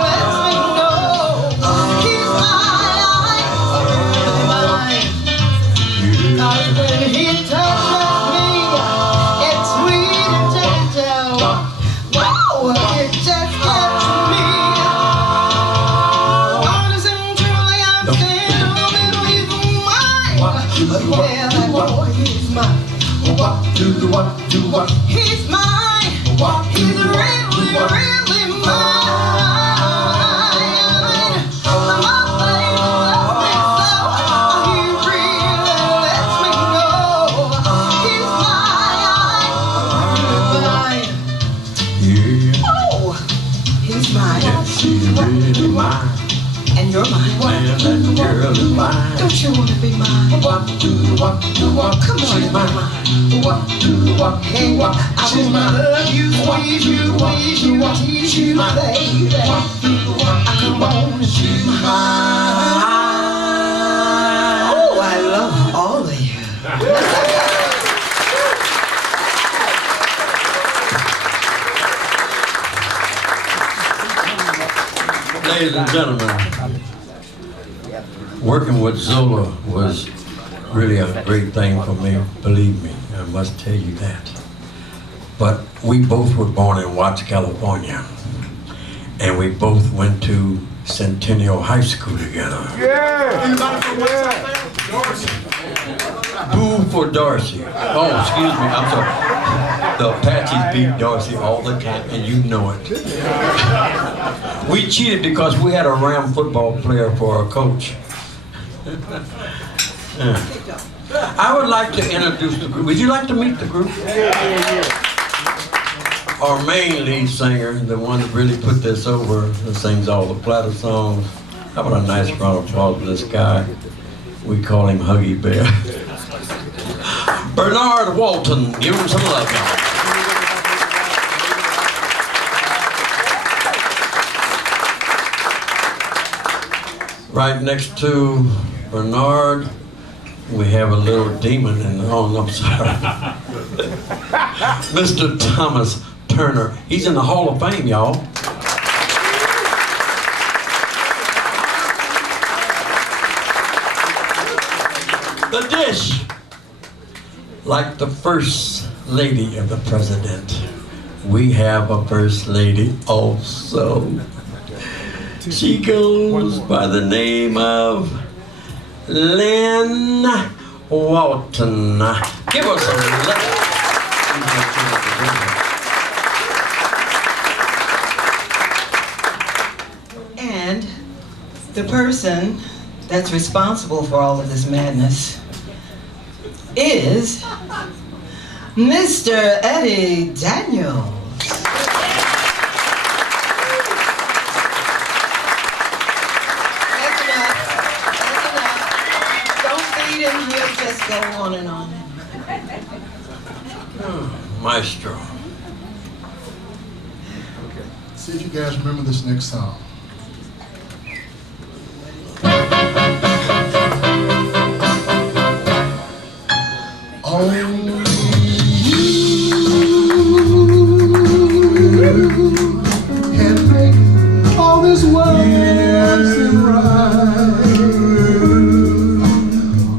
lets me know. He's mine. Really mine. Cause when he touches me, it's sweet and tender. Whoa, it just gets me. Honest and truly, I'm sentimental. He's mine. Yeah, that boy is mine. He's mine. He's really, really mine. My baby loves me so. He really lets me know. He's mine. Oh, he's mine. She's really mine. And you're mine. Man, that girl is mine. Don't you want to be mine? Come on, you're mine. Hey, I wanna love you, squeeze you, tease you, baby. Come on, she's mine. Oh, I love all of you. Ladies and gentlemen, working with Zola was really a great thing for me, believe me, I must tell you that. But we both were born in Watts, California, and we both went to Centennial High School together. Boo for Darcy. Oh, excuse me, I'm sorry. The Apaches beat Darcy all the time, and you know it. We cheated because we had a Ram football player for our coach. I would like to introduce the group. Would you like to meet the group? Our main lead singer, the one that really put this over, that sings all the platter songs. How about a nice round of applause for this guy? We call him Huggy Bear. Bernard Walton, give him some love, y'all. Right next to Bernard, we have a little demon in the, oh, I'm sorry. Mr. Thomas Turner. He's in the Hall of Fame, y'all. The dish, like the first lady of the president, we have a First Lady also. She goes by the name of Lynn Walton. Give us a And the person that's responsible for all of this madness is Mr. Eddie Daniels. That's enough. Don't feed him, he'll just go on and on. Maestro. See if you guys remember this next song. Only you can make all this world seem right.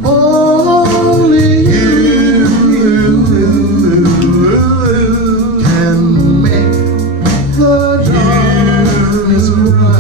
Only you can make the darkness bright.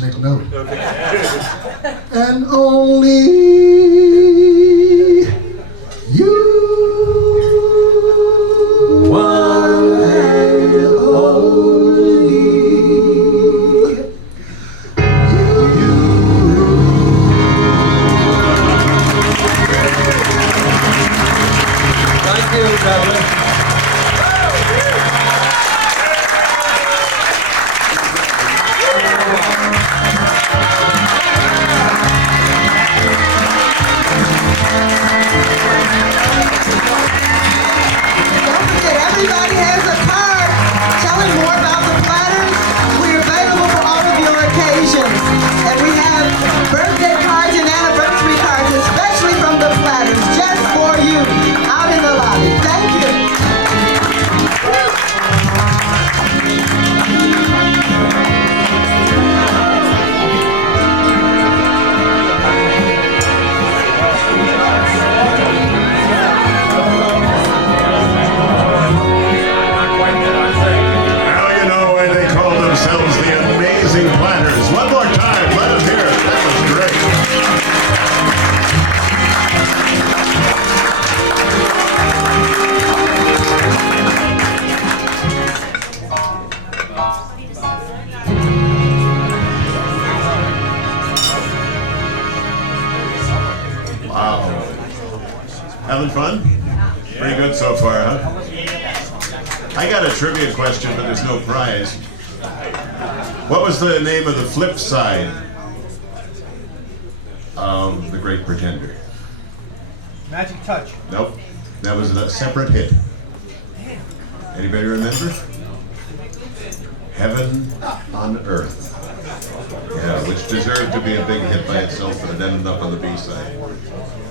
Next note. And only you. One and only you. Thank you, brother. trivia question, but there's no prize. What was the name of the flip side of The Great Pretender? Magic Touch. Nope. That was a separate hit. Anybody remember? Heaven on Earth. Yeah, which deserved to be a big hit by itself, but it ended up on the B-side.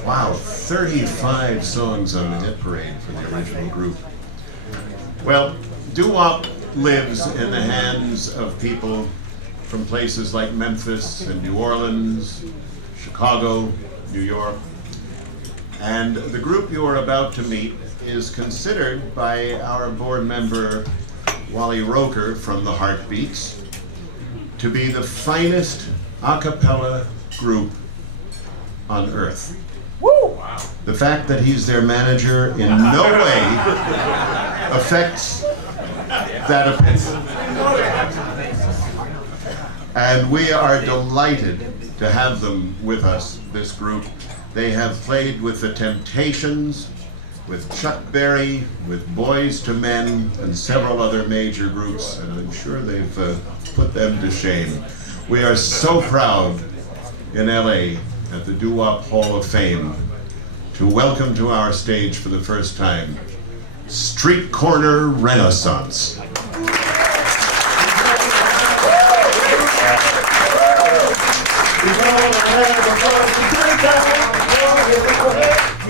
Wow, 35 songs on the hit parade for the original group. Well, doo-wop lives in the hands of people from places like Memphis and New Orleans, Chicago, New York. And the group you are about to meet is considered by our board member, Wally Roker from the Heartbeats, to be the finest a cappella group on earth. Woo! The fact that he's their manager in no way affects that opinion. And we are delighted to have them with us, this group. They have played with the Temptations, with Chuck Berry, with Boys to Men, and several other major groups, and I'm sure they've put them to shame. We are so proud in LA at the Doo-Wop Hall of Fame to welcome to our stage for the first time Street Corner Renaissance. We're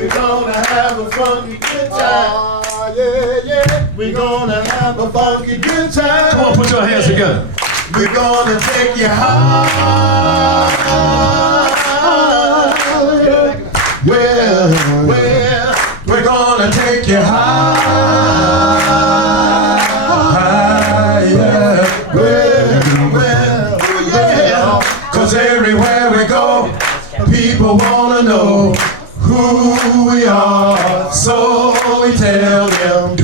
gonna have a funky good time. Yeah, yeah. We're gonna have a funky good time. Come on, put your hands together. We're gonna take you high. Well, we're gonna take you high. Yeah. Well, yeah. 'Cause everywhere we go, people wanna know who we are, so we tell them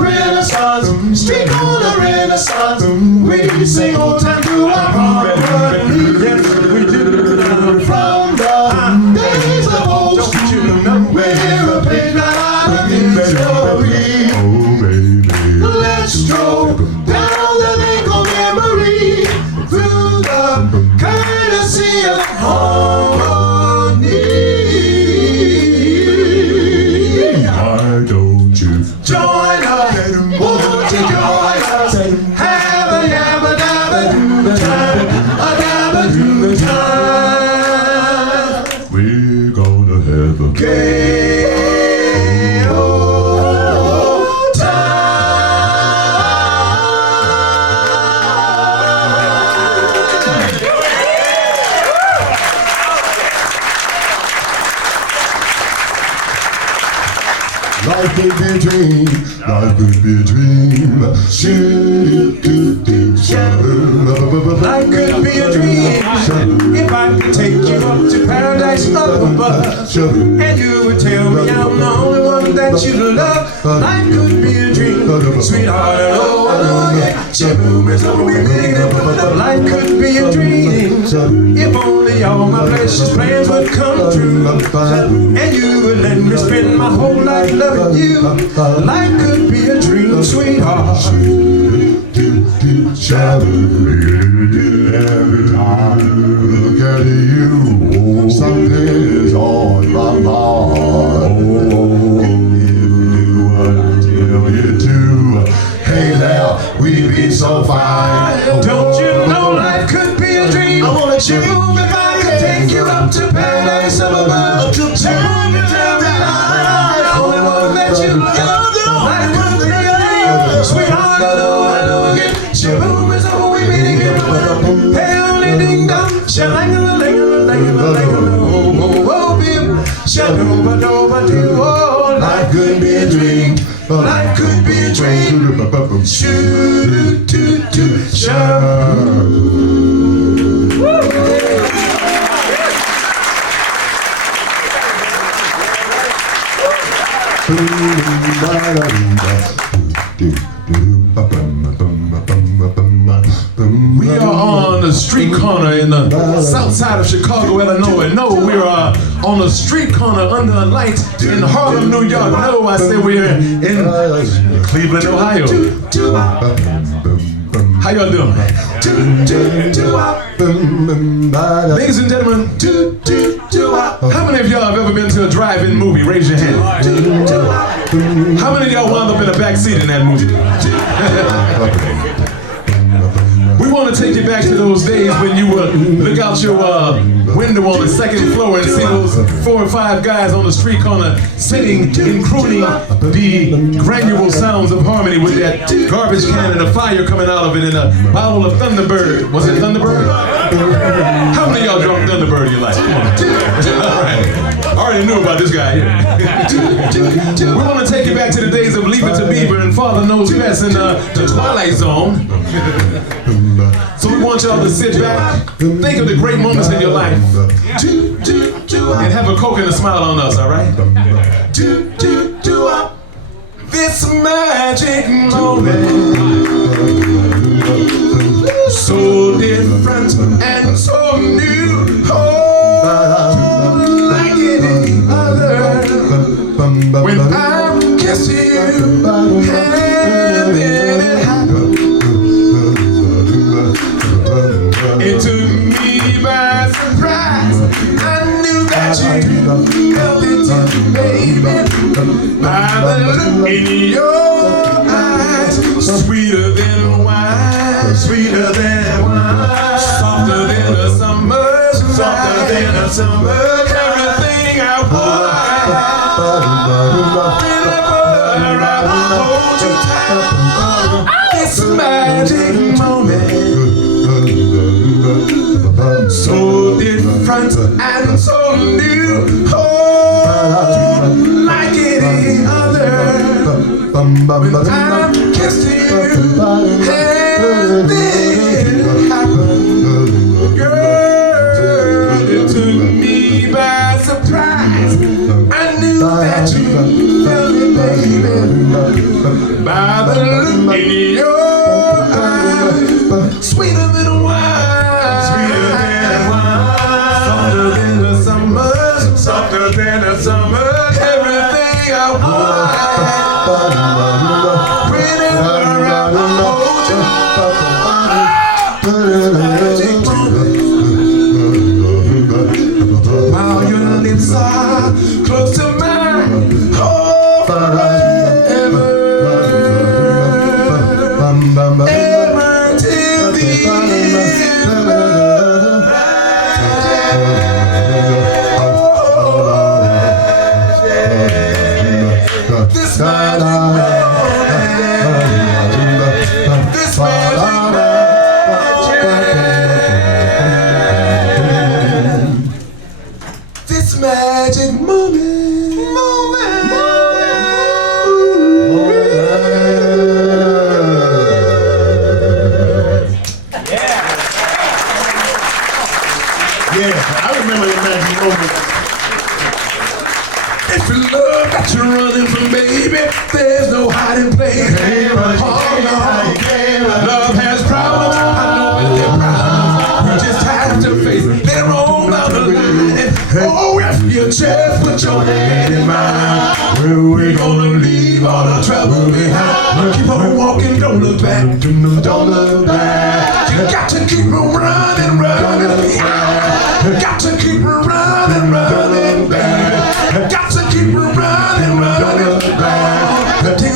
Renaissance, street corner Renaissance. We sing old time to our heart. Yes, we do. From the days of old school, we're a page right out of history. Let's stroll down the lane of memory through the courtesy of harmony. Why don't you join us? Won't you join us? Have a yabba dabba doo time, a dabba doo time. We're gonna have a gay old time. Life could be a dream, life could be a dream. Life could be a dream if I could take you up to paradise up above, and you would tell me I'm the only one that you love. Life could be a dream, sweetheart. Oh, I know, yeah. Life could be a dream if only all my precious plans would come true, and you would let me spend my whole life loving you. Life could be a dream, sweetheart. Every time I look at you, something's on my mind. You do what I tell you to. Hey there, we'd be so fine. Don't you know life could be a dream? I wanna let you move if I could take you up to paradise up above. Tell me that I'm the only one that you love. Life could be a dream, sweetheart. I know again. Shaboom is all we meet again. Hey, only ding dong, shalang-a-lang-a-lang-a-lang-a-lang-a-lang-a-lang-a-lang-a-lang-a-lang-a-lang-a-lang-a-lang-a-lang. Life could be a dream, life could be a dream. Shoot-toot-toot-shoot. We are on the street corner in the south side of Chicago, Illinois. No, we are on the street corner under a light in Harlem, New York. No, I said we're in Cleveland, Ohio. How y'all doing? Ladies and gentlemen, how many of y'all have ever been to a drive-in movie? Raise your hand. How many of y'all wound up in the back seat in that movie? We want to take you back to those days when you would look out your window on the second floor and see those 4 or 5 guys on the street corner singing and crooning the granular sounds of harmony with that garbage can and the fire coming out of it in a bottle of Thunderbird. Was it Thunderbird? How many of y'all drunk Thunderbird in your life? Come on. All right. I already knew about this guy here. We want to take you back to the days of Leave It to Beaver and Father Knows Best in the Twilight Zone. So we want y'all to sit back, think of the great moments in your life, and have a Coke and a smile on us, all right? This magic moment, so different and so new, oh, like any other. When I'm kissing you, hand in hand, it took me by surprise. I knew that you felt it too, baby. By the look in your eyes, sweeter than wine, sweeter than wine, softer than a summer, softer than a summer. Everything I want, whenever I hold you tight, this magic moment. So different and so new, oh, like any other. When I'm kissing you, and it happened, girl, it took me by surprise. I knew that you felt it, baby, by the look in your eyes, sweeter than wine, sweeter than wine, softer than the summer, softer than the summer. Everything I want, whenever I hold you, magic moment. While your lips are close to mine, oh, forever, ever till the end. This magic moment, this magic moment. Yeah, I remember the magic moment. If you love that you're running from, baby, there's no hiding place. Oh, no. Love has problems, I know it's their problems. You just have to face them all down the line. And, oh, if you just put your hand in mine, we're gonna leave all the trouble behind. Keep on walking, don't look back. Don't look back. You got to keep on running, running. Got to keep on running, running back. Got to keep on running, running back. Take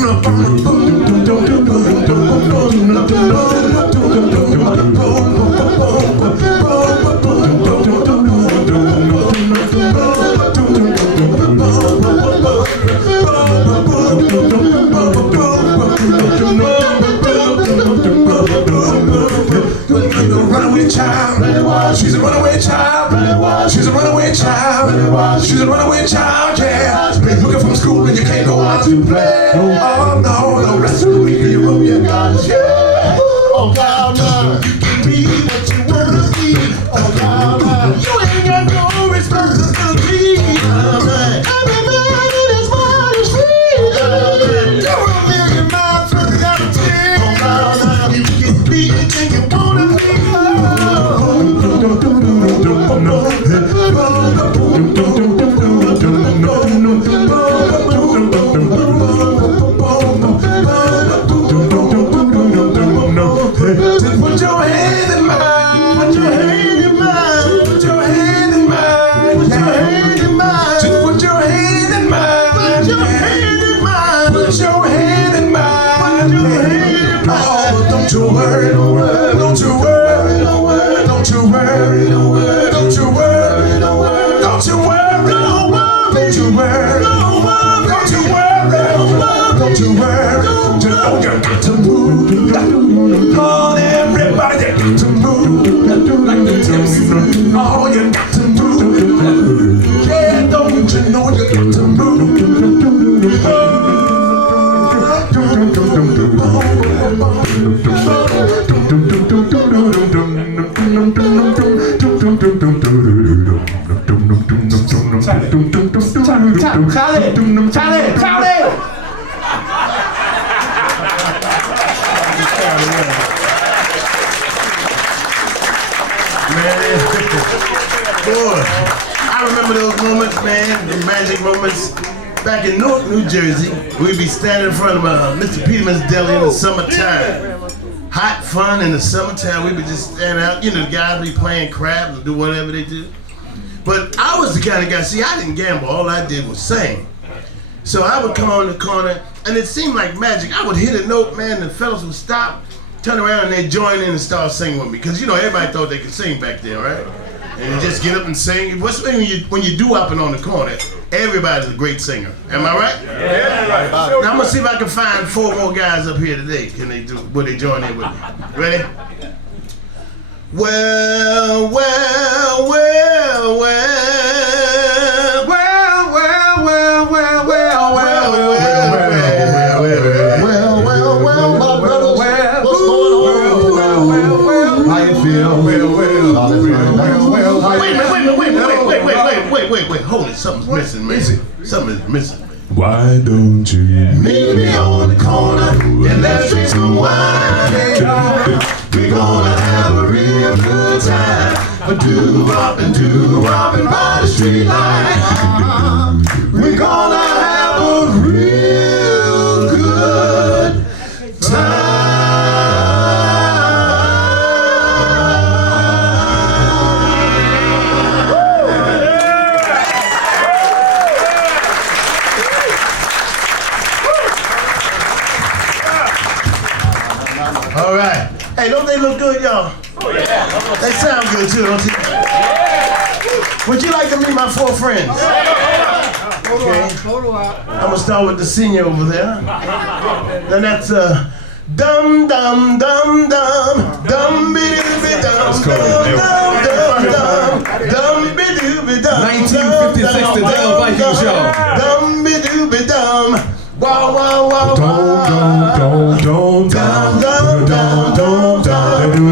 no runaway child. She's a runaway child. She's a runaway child. She's a runaway child, yeah. Been looking from school and you can't go out to play. Oh no, the rest of the week in your room you gotta share. Oh God, you can be what you wanna be. Oh God, you ain't got no responsibility. Everybody is what is free. You're a million miles from the worry, don't worry, don't you worry, don't worry, don't you worry, don't worry, don't you worry, don't worry, don't you worry, don't worry, don't you worry, don't you worry, don't you know you got to move. On everybody, you got to move. Like the tipsy, oh, you got to move. Yeah, don't you know you got to move. Charlie! Man, boy, I remember those moments, man, the magic moments. Back in Newark, New Jersey, we'd be standing in front of Mr. Peterman's Deli in the summertime. Hot fun in the summertime. We'd be just standing out. You know, the guys be playing crabs or do whatever they do. But I was the kind of guy, see, I didn't gamble. All I did was sing. So I would come on the corner, and it seemed like magic. I would hit a note, man, and the fellas would stop, turn around, and they'd join in and start singing with me. Because, you know, everybody thought they could sing back then, right? And you just get up and sing. What's when you do-wopping on the corner, everybody's a great singer. Am I right? Yeah, right. Now I'm gonna see if I can find 4 more guys up here today. Can they do? Will they join in with me? Ready? Well, well, well, well, well, well, well, well, well, well, well, my brothers, what's going on? How you feel? Wait, hold it. Something's missing, man. Something is missing. Why don't you meet me on the corner and let's drink some wine? We're gonna have a real good time. A do-wopping by the street light. We're gonna have a real good time. All right. Hey, don't they look good, y'all? Oh, yeah. They sound good, too, don't you? Would you like to meet my 4 friends? Okay. I'm going to start with the senior over there. Then that's dum dum dum dum dum be dooby dum dum dum dum dum be dooby dum. 1956, the Dale Viking Show. Dum be dooby dum. Wow wow wow wow. Dum dum dum dum dum dum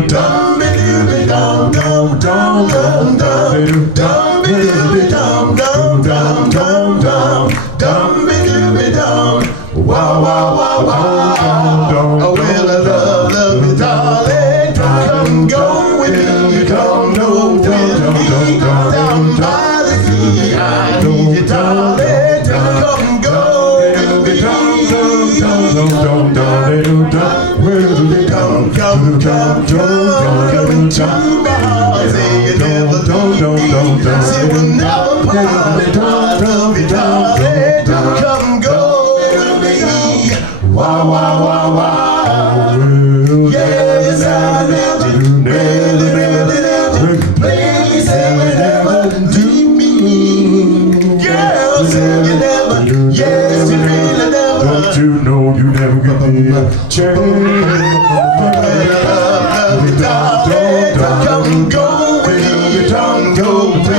dum be dooby dum dum dum dum dum dum be dooby dum dum dum dum dum dum be dooby dum. Wow wow wow wow. Oh well I love you darling. Come go with me. Come go with me. Down by the sea I need you darling. Come go with me. Where do they come to my heart? Say you never leave. Say we'll never part. Love you darling. Come go with me. Wow wow wow wow. Yes I need you. Really really need you. Please say you never leave me. Girl say you never. Yes you really never. Don't you know you never get the chance? Love you darling. Come go with me. Come go with me.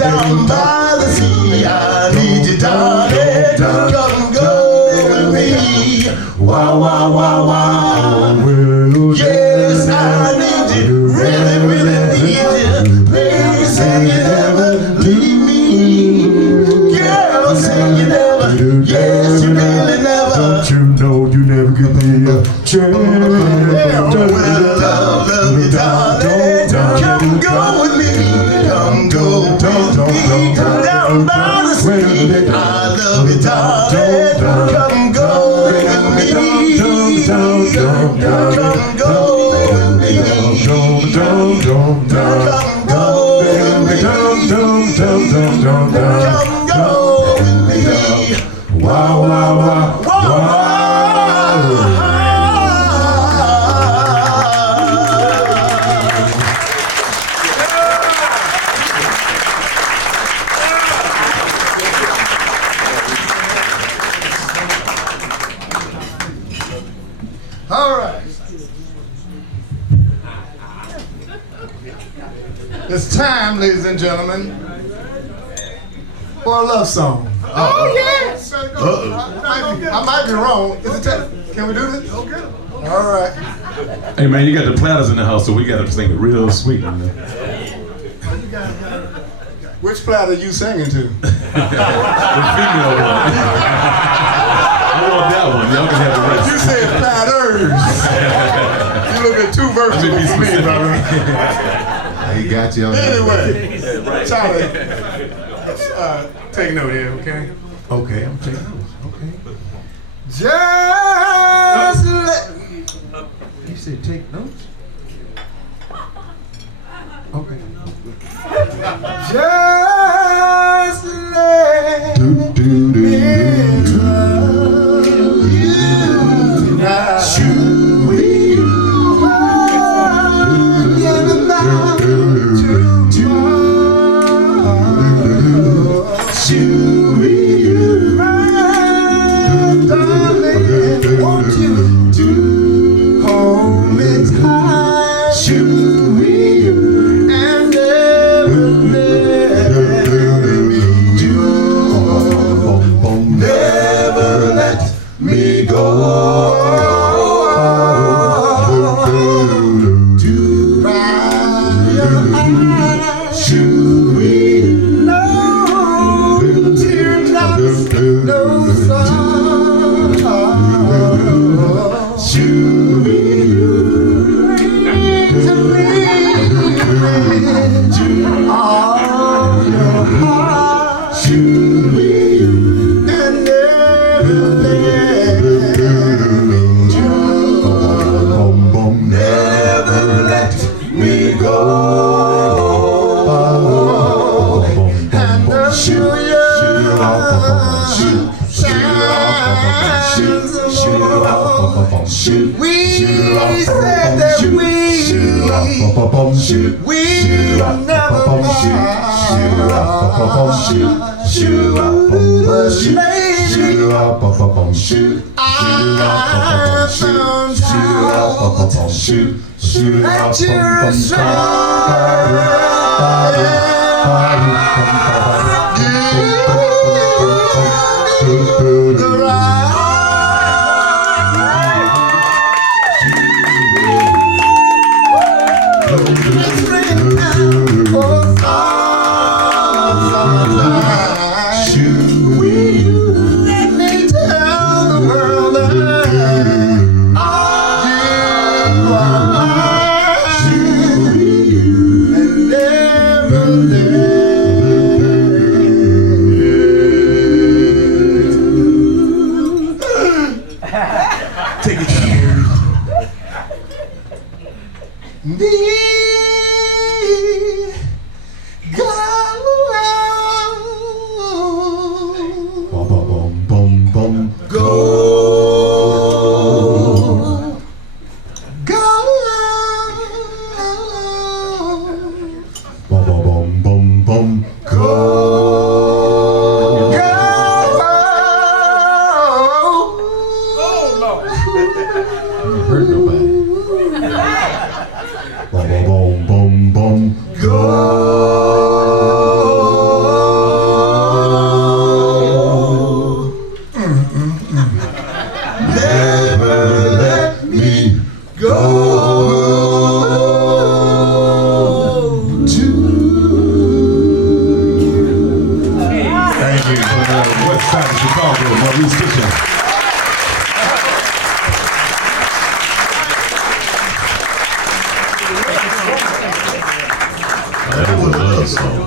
Down by the sea I need you darling. Come go with me. Wow wow wow wow. Yes I need you. Really really need you. Please say you never leave me. Girl say you never. Yes you really never. Don't you know you never get the chance? Love you darling. Come go with me. Come go with me. Down by the sea. I love you darling. Come go with me. Come go with me. Come go with me. Come go with me. Wow wow wow wow. All right. It's time, ladies and gentlemen, for a love song. Oh, yes. I might be wrong. Is it time? Can we do this? Okay. All right. Hey man, you got the platters in the house, so we got to sing it real sweet. You know? Which platter are you singing to? The female one. I want that one. Y'all can have the rest. You said platters. You look at two verses for me, brother. He got you on Anyway, Charlie, let's take note here, okay? Okay, I'm taking notes. Okay. Just let. You said take notes? Okay. Just let me love you tonight. Should we get about tomorrow? Should we, darling, want you to hold me tight? Should we?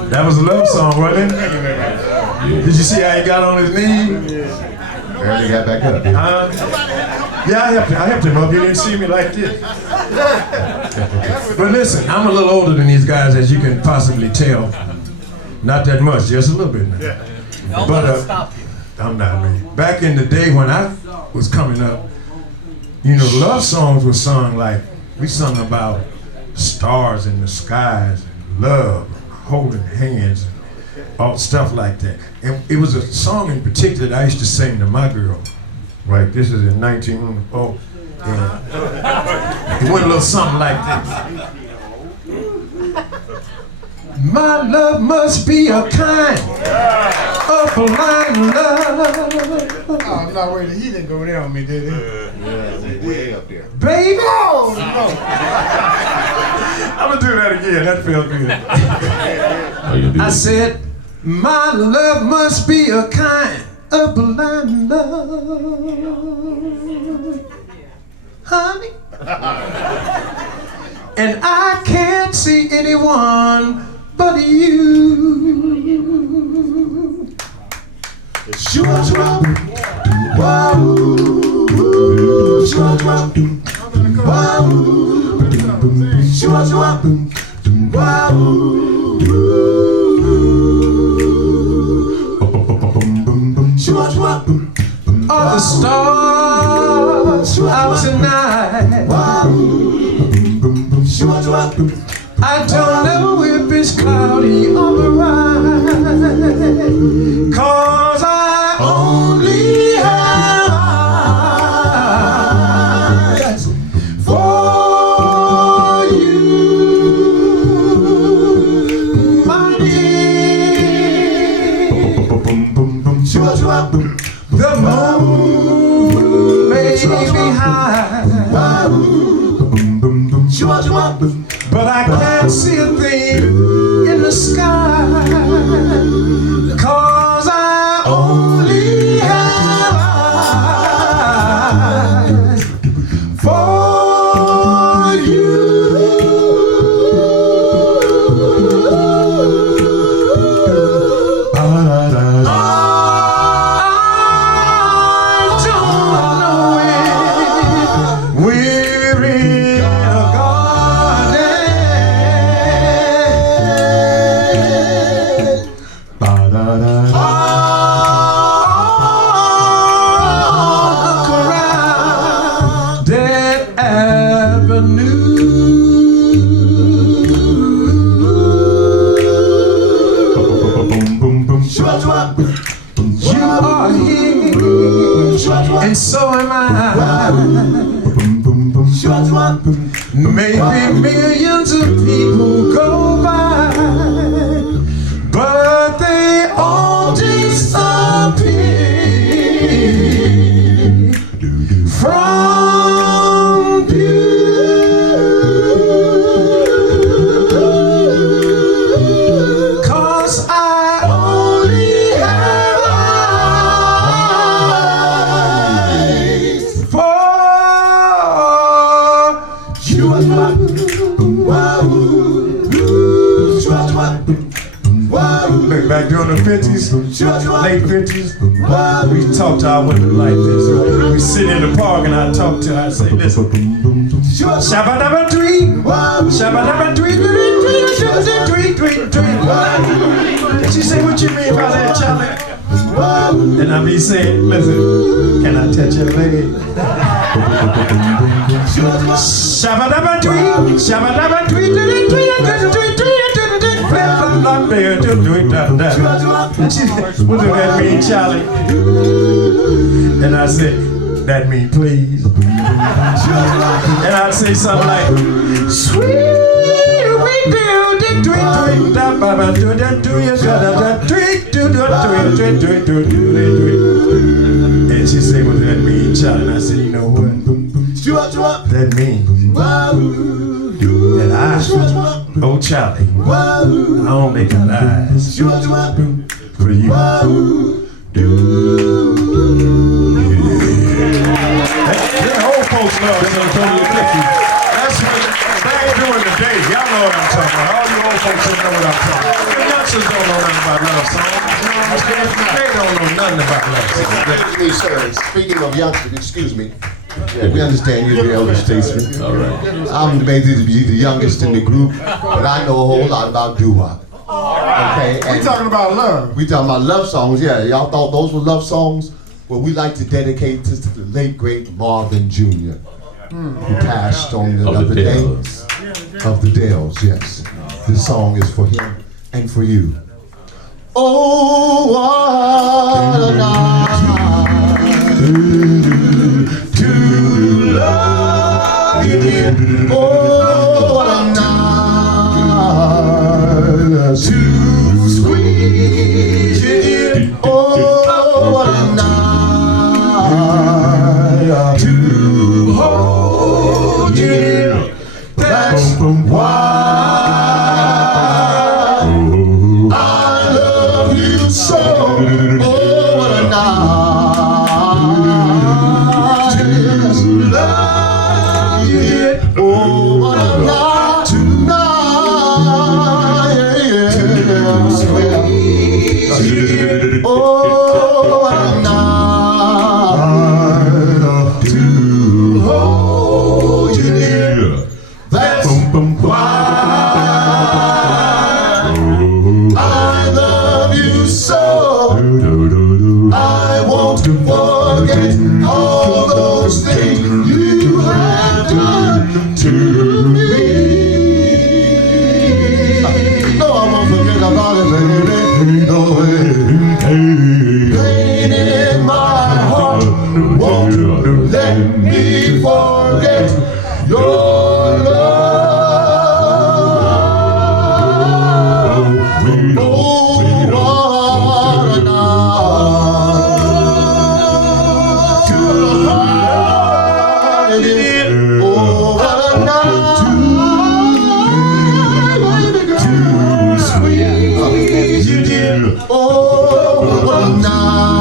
That was a love song, wasn't it? Did you see how he got on his knee? Barely got back up. Yeah, I helped him up. You didn't see me like this. But listen, I'm a little older than these guys, as you can possibly tell. Not that much, just a little bit. But I'm not, man. Back in the day when I was coming up, you know, love songs were sung like, we sung about stars in the skies and love, holding hands, and all stuff like that. And it was a song in particular that I used to sing to my girl. Right, this is in Yeah. It went a little something like this. My love must be a kind of blind love. Oh, no, wait, he didn't go there on me, did he? Yeah, way up there. Baby! Oh, no. I'm gonna do that again, that felt good. I said, my love must be a kind of blind love. Honey? And I can't see anyone but you. Shua-shua, wow, shua-shua, wow, shua-shua, wow. All the stars out tonight. I don't know if it's cloudy on the right, 'cause I only have eyes for you, my dear. The moon may be high, but I can't see a thing in the sky, 'cause I only have eyes for you. You are here, and so am I. Maybe millions of people go by, but they all disappear from view. 'Cause I only have eyes for you. Look, back during the 50s, late 50s, we talked to our women like this. Right? We sit in the park and I talk to her, I say, listen. Shabba-dabba-dwee, shabba-dabba-dwee, and she said, what you mean by that, Charlie? And I be saying, listen, can I touch your leg? Shabba-dabba-dwee, shabba-dabba-dwee, and she said, what does that mean, Charlie? And I said, that mean please. And I'd say something like, sweet, we do, and she said, what does that mean, Charlie? And I said, you know what? That means that I, oh Charlie, I only got eyes for you. Yeah, old folks love this Antonio Dickie. That's back during the day. Y'all know what I'm talking about. All you old folks should know what I'm talking about. The youngsters don't know nothing about love songs. They don't know nothing about love songs. Excuse me, sir. Speaking of youngsters, excuse me. Yeah, we understand you're the elder statesman. All right. I'm maybe the youngest in the group, but I know a whole lot about DWHOF. Okay. We talking about love. We talking about love songs. Yeah, y'all thought those were love songs? Well, we like to dedicate this to the late great Marvin Jr., who passed on the other day. Of the Dells, yes. This song is for him and for you. Oh, what a night to love. won't let me forget your love. Oh, what a night to heart it is. Oh, what a night too sweet, you did. Oh, what a night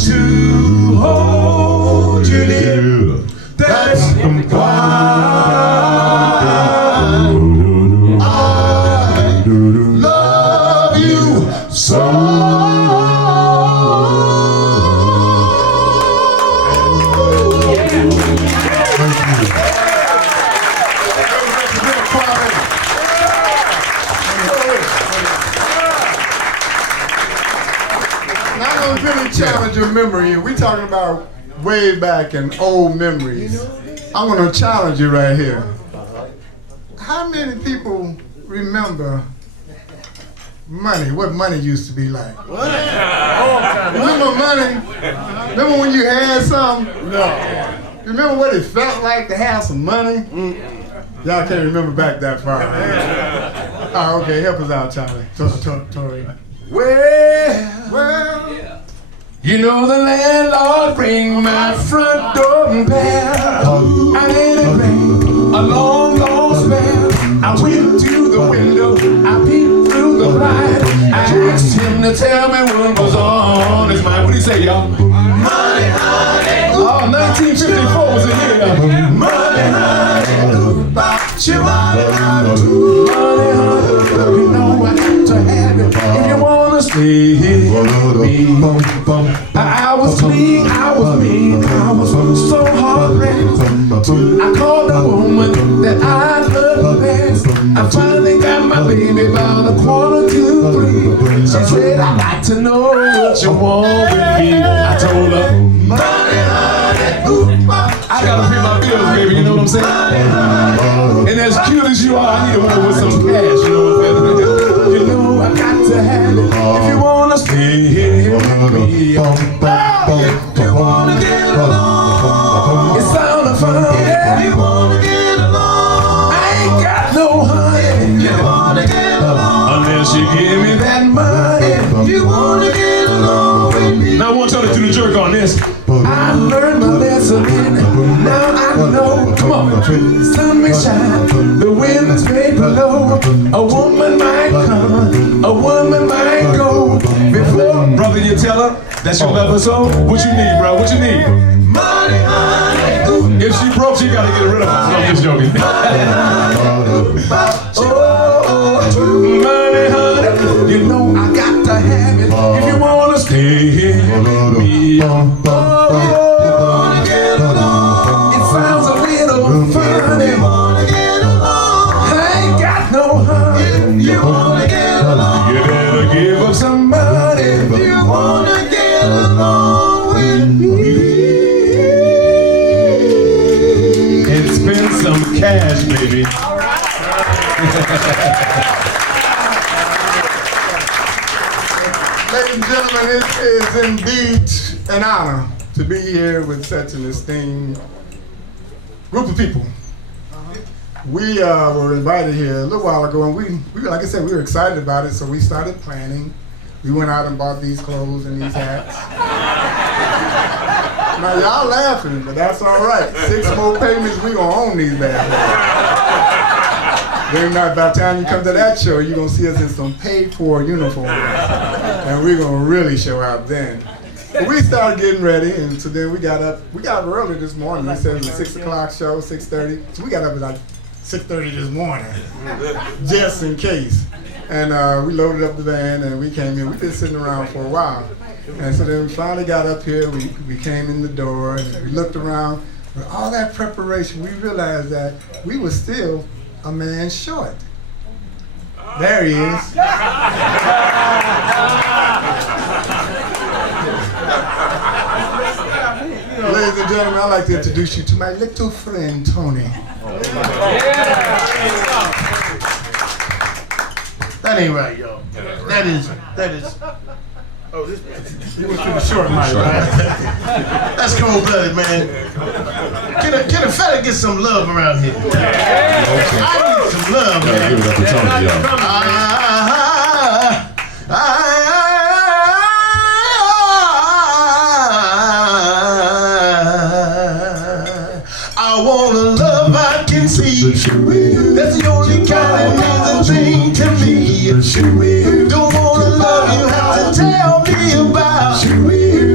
to hold you dear. That's why I love you so. Now I'm gonna really challenge your memory. We talking about way back in old memories. I'm gonna challenge you right here. How many people remember money? What money used to be like? Remember money? Remember when you had some? No. Remember what it felt like to have some money? Y'all can't remember back that far. Oh, okay, help us out, Charlie. Tori. Well, You know the landlord ring my front door and bell. I let it ring a long, long spell. I went to the window, I peeped through the blind. I asked him to tell me what was on his mind. What do you say, y'all? Money, honey. Oh, 1954 was the year. Money, honey. You money, honey. You know I got to have it if you wanna stay here with me. I was clean, I was mean, I was so heartbroken. I called the woman that I loved best. I finally got my baby about 2:45. She said, I'd like to know what you want with me. I told her, money, honey, I gotta pay my bills, baby, you know what I'm saying? And as cute as you are, I need a woman with some cash, you know what I'm saying? You know I got to have it if you wanna stay here with me. If you wanna get along, it's sound of fun. If you wanna get along, I ain't got no honey. If you wanna get along, unless you give me that money. If you wanna get along with me. Now I want y'all to do the jerk on this. I learned my lesson. Now I know. Come on. Sun may shine, the wind is made below. A woman might come, a woman might go. Before, brother, you tell her that you love her so. What you need, bro? What you need? Money, honey. If she broke, you gotta get rid of her. So I'm just joking. Money, honey. You know I got to have it if you wanna stay here with me. It sounds a little funny. I ain't got no honey. You wanna get along? You better give up some money if you wanna get along with me. And spend some cash, baby. ladies and gentlemen, it is indeed an honor to be here with such an esteemed group of people. We were invited here a little while ago, and we like I said, we were excited about it, so we started planning. We went out and bought these clothes and these hats. Now y'all laughing, but that's all right. 6 more payments, we gonna own these bad boys. Then by the time you come to that show, you're gonna see us in some paid-for uniforms, and we're gonna really show out then. But we started getting ready, and so then we got up early this morning. They said it was a 6 o'clock show, 6:30. So we got up at like 6:30 this morning, just in case. And we loaded up the van and we came in. We've been sitting around for a while. And so then we finally got up here, we came in the door and we looked around. With all that preparation, we realized that we were still a man short. There he is. Ladies and gentlemen, I'd like to introduce you to my little friend, Tony. That ain't right, y'all. That is Oh, this short mic, right? That's cold-blooded, man. Can a fella get some love around here? I need some love, man. Give it up to Tony, y'all. I want a love I can see. That's the only kind of thing to me. Don't want a love you have to tell me about.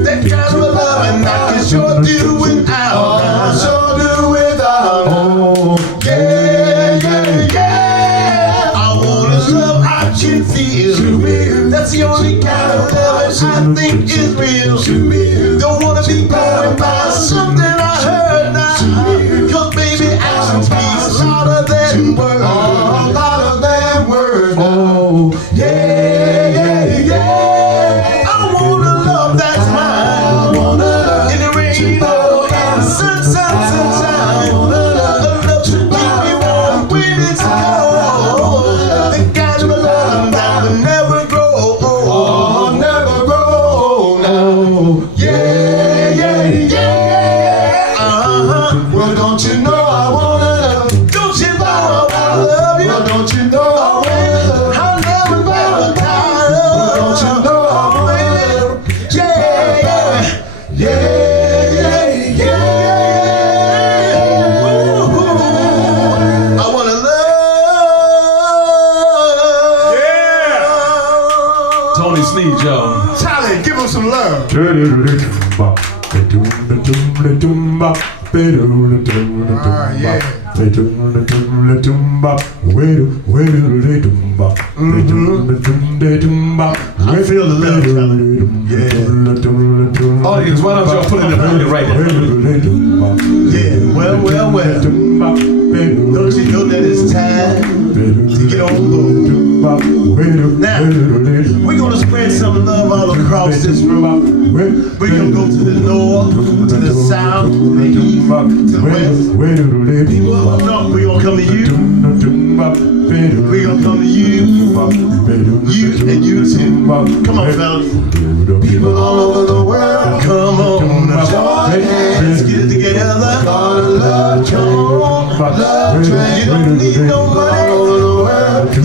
That kind of love and I can sure do without. Sure do without. Oh, yeah, yeah, yeah. I want a love I can feel. That's the only kind of love I think is real. Don't wanna be going by something I heard now. Cause baby, action speaks louder than words. Oh, louder than words. Oh, yeah, yeah, yeah. I want a love that's mine. In the rain, oh, and the sunshine. A love to keep me warm when it's cold. The kind of love that will never grow old. Never grow old, no. Yeah, yeah, yeah. Well, don't you know I wanna love? Don't you know I wanna love you? Well, don't you know I wanna love? I'll never get tired of. Well, don't you know I wanna love? Yeah, yeah, yeah, yeah, yeah. Ooh, I wanna love. Tony Sneed, y'all. Charlie, give him some love. I feel the love, Charlie. Yeah. Audience, why don't y'all put in the building right there? Yeah, well. Don't you know that it's time to get on board? Now, we're gonna spread some love all across this room. We're gonna go to the north, to the south, to the east, to the west. People up north, we're gonna come to you. We're gonna come to you. You and you too. Come on, fellas. People all over the world, come on, join hands, get it together. Come on, love train. You don't need no money.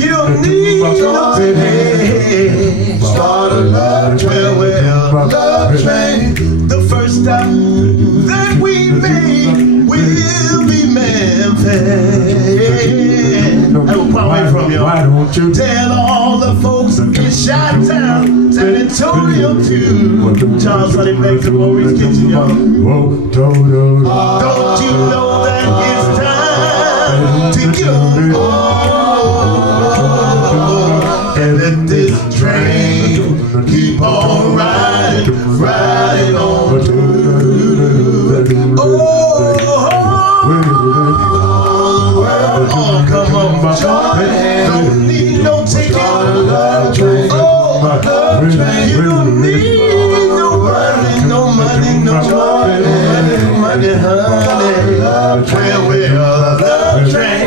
You don't need no pay. Start a love train. Well, love train. The first stop that we make will be Memphis. I will far away from y'all. Why don't you tell all the folks in Chi-Town, San Antonio too, Charles Honey Banks and Maurice Kitchen, y'all. Don't you know that it's time to get on board and let this train keep on riding on through. Oh, come on, join. Don't need no ticket. Love train. Oh, love train. You don't need nobody, no money, no money, honey. Love train. Well, love train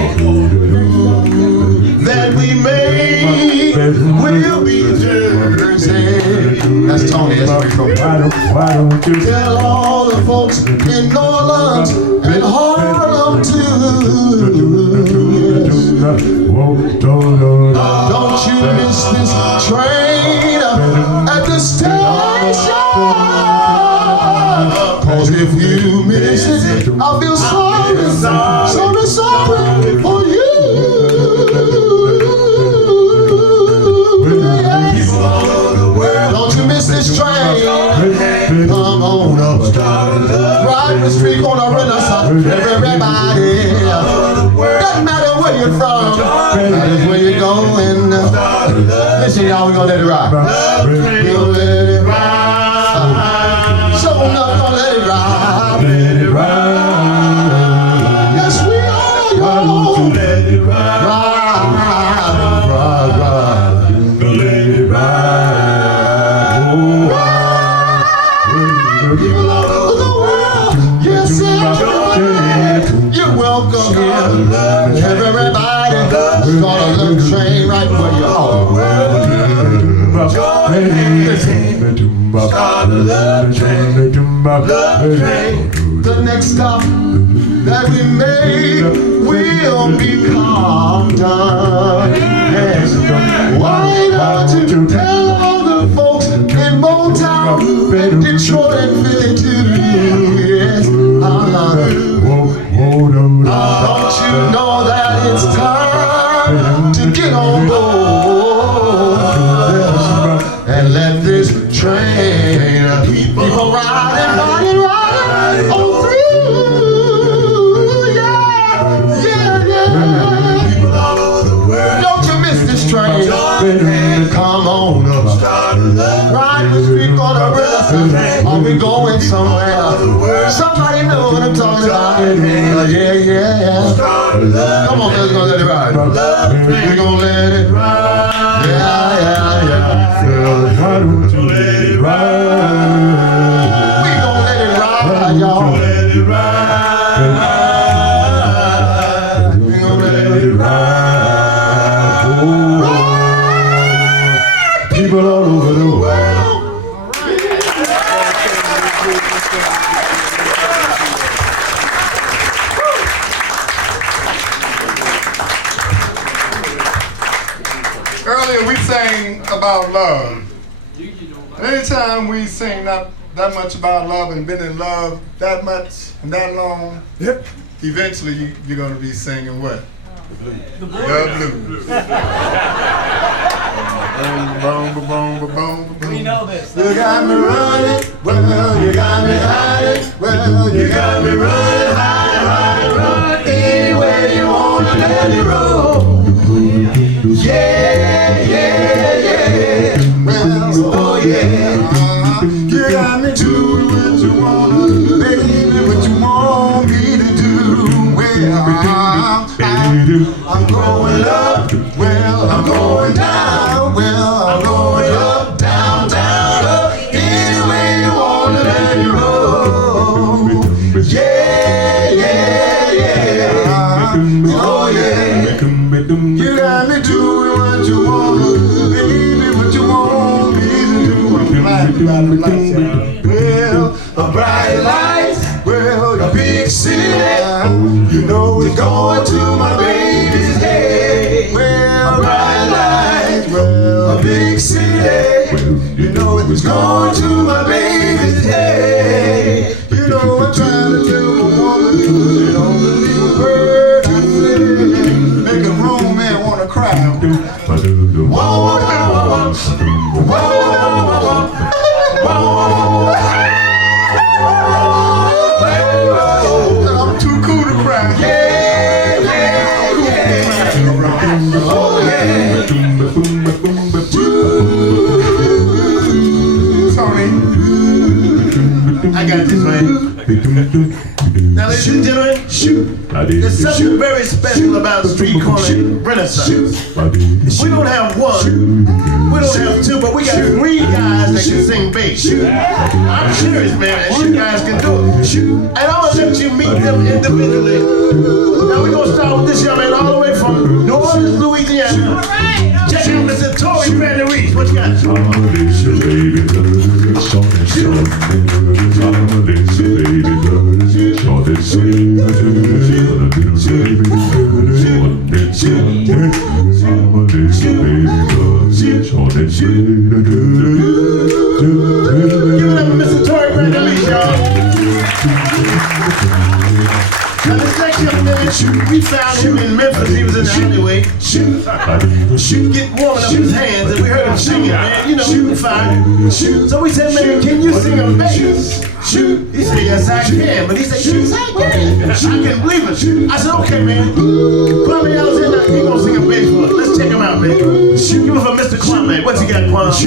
that we made will be Jersey. That's Tony. That's where why don't you tell all the folks in New Orleans and Harlem too? Don't you miss this train at the station? Cause if you miss it, I feel sorry for you. Don't you miss this train? Come on up. Ride the street on a Renaissance. Everybody. Doesn't matter where you're from. That is where you're going. Listen, y'all, we're gonna let it ride. We're gonna let it ride. So enough, gonna let it ride. Let it ride. Yes, we are, y'all. Let it ride. Ride. Let it ride. People all over the world. Yes, you're welcome here. Everybody, start a little train right where you are. Listen. love train. Love train. The next stop that we make will be Compton. Yes. Why don't you tell all the folks in Motown, Detroit, and Philly too? Yes. Don't you know that it's time to get on board and let this train keep on riding on through? Yeah. People all over the world, don't you miss this train? Come on up, ride the street on the river. Are we going somewhere? Somebody know what I'm talking about. Yeah. Come on, let's go let it ride. We're gonna let it ride. Yeah. Why don't you let it ride? We gonna let it ride, y'all. Let it ride. We gonna let it ride. Oh, people all over the world. Earlier we sang about love. Anytime we sing not that much about love and been in love that much and that long, eventually you're going to be singing what? The blues. We know this. You got me running, well, you got me hiding, well, you got me running, hiding, anywhere you wanna let it roll. Yeah. Well, oh yeah. You got me doing what you wanna, baby, what you want me to do. Well, I'm going up, well, I'm going down, well, I'm going up, down, up, anywhere you wanna let it roll. Yeah. Oh yeah. You got me doing what you wanna, baby, what you want me to do. I'm glad about the lights, well, a bright light, well, a big city, you know it's going to my baby's head. Well, a bright light, well, a big city, you know it's going to my baby's head. You know I'm trying to tell my woman, you don't believe a word I say, make a grown man wanna cry. I'm too cool to cry. Oh yeah. Sorry. I got this, man. Now, ladies and gentlemen, there's something very special about street corner renaissance. We don't have one, we don't have two, but we got three guys that can sing bass. I'm serious, man, and you guys can do it. And I'm gonna let you meet them individually. Now we're gonna start with this young man all the way from New Orleans, Louisiana. Check out Mr. Tory Van Reese. What you got? Give it up for Mr. Tory Van Reese, y'all. Now this next young man, we found him in Memphis. He was in the alleyway. Get warming up his hands, and we heard him singing, man. You know, shooting fire. So we said, man, can you sing a bass? He said, yes, I can. But he said, yes, I can. I can't believe it. I said, okay, man. Kwame Alexander, he gonna sing a bass for us. Let's check him out, man. Give it for Mr. Kwame. What you got, Kwame?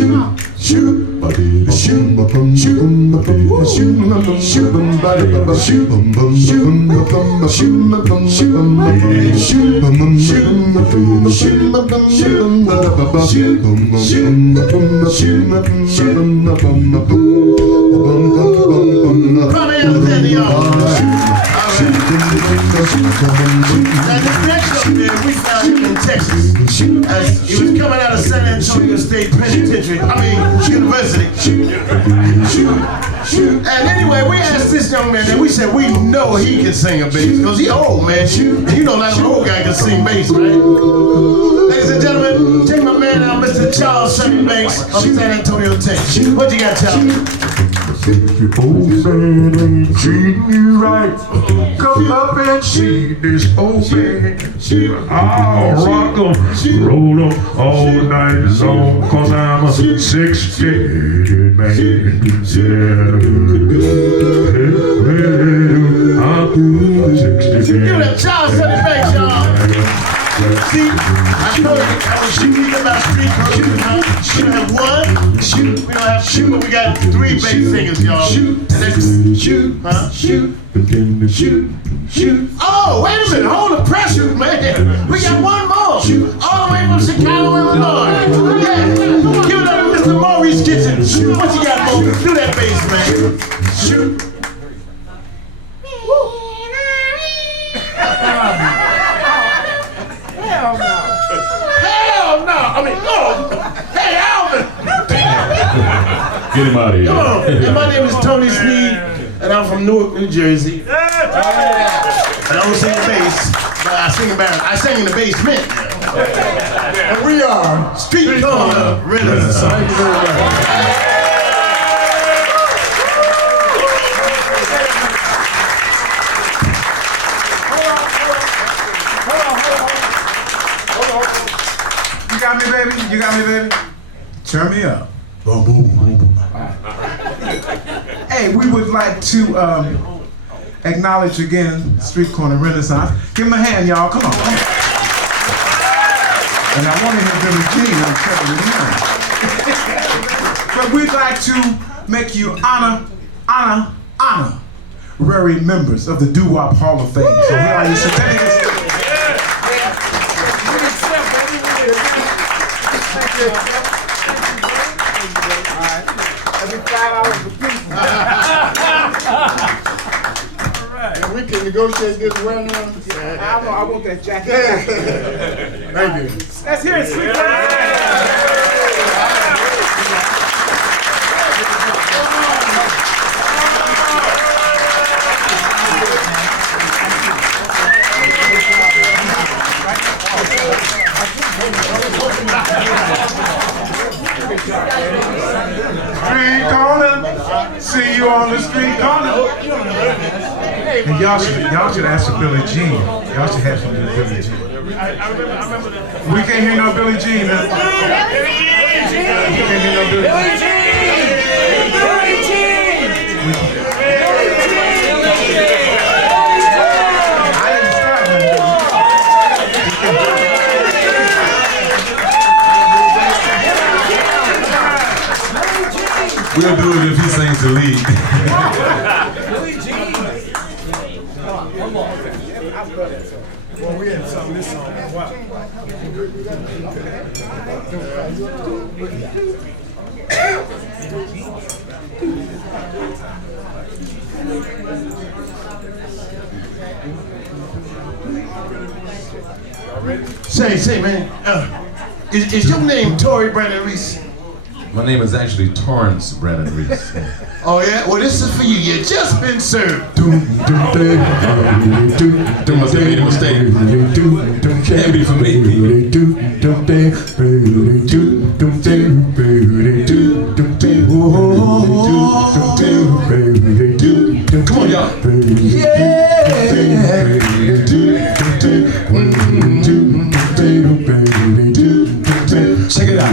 Kwame Alexander, y'all. And this next young man, we found him in Texas. As he was coming out of San Antonio State University. And anyway, we asked this young man, and we said we know he can sing a bass, because he old, man. And you know, like an old guy can sing bass, right? Ladies and gentlemen, take my man out, Mr. Charles Sonny Banks of San Antonio, Texas. What you got, Charles? If your old man ain't treating you right, come up and see this old man. I'll rock 'em, roll 'em all night long, 'cause I'm a 60 man. Yeah, I'm 60 man. Give it up, Charles Sonny Banks, y'all. See, I told you, I was shooting about street code. We don't have one, we don't have two, but we got 3 bass singers, y'all. Oh, wait a minute, hold the pressure, man. We got one more. All the way from Chicago, Illinois. Yeah, give it up to Mr. Maurice Kitchen. What you got, Maurice? Do that bass, man. Shoot. Hell no! I mean, oh! Hey, Alvin! Get him out of here. Come on. And my name is Tony Sneed, and I'm from Newark, New Jersey. And I don't sing the bass, but I sing in the basement. And we are Street Corner Rhythms. Thank you very much. You got me, baby? Turn me up. Boom, boom, boom, boom. Hey, we would like to acknowledge again Street Corner Renaissance. Give them a hand, y'all. Come on. And I want to hear Billie Jean. I'm telling you now. But we'd like to make you honorary members of the DWHOF Hall of Fame. So here are your certificates. Every $5 a piece. And we can negotiate this well now. I want that jacket. Thank you. Let's hear it, Sweet. Street corner, see you on the street corner. And y'all should ask for Billie Jean. Y'all should have some Billie Jean. We can't hear no Billie Jean, man. We can't hear no Billie Jean. Billie Jean. We'll do it if he sings the lead. Well, we had something this song. Wow. Say, man, is your name Tory Brandon Reese? My name is actually Torrance Brandon Reese. Oh yeah? Well, this is for you. You just been served. Must have made a mistake. Can't be for me. Come on, y'all. Check it out.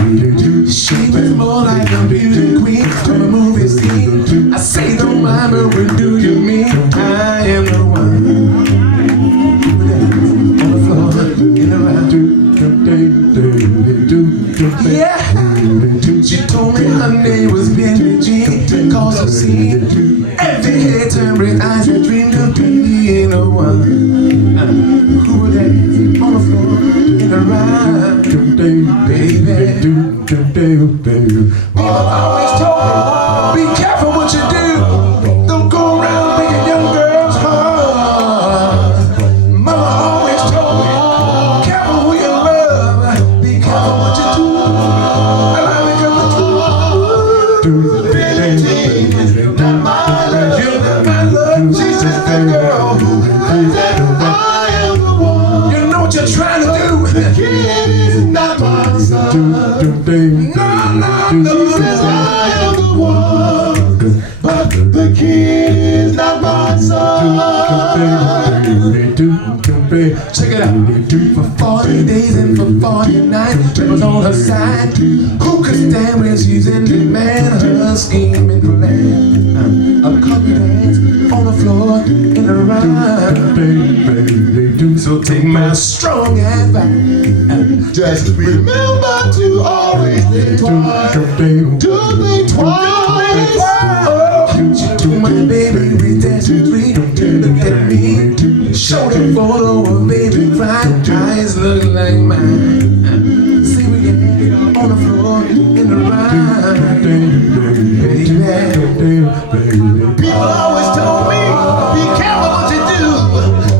She was more like a beauty queen from a movie scene. I say don't mind, but what do you mean? I am the one on the floor, in around. Yeah. She told me her name was Billie Jean, cause I've seen every head turn red eyes and dreamed of being the one who would dance on the floor, in around. Baby, people always told, be careful what you do. Don't go around making young girls hard. Check it out. For 40 days and for 40 nights, it was on her side. Who could stand when she's in demand? Her scheming plan. A couple dance on the floor in the rhyme. So take my strong advice. Just remember to always think twice. Do think twice. To my baby, we dance to three. Look at me. Show the photo of baby crying. Eyes look like mine. See we get on the floor in the rhyme. People always told me, be careful what you do.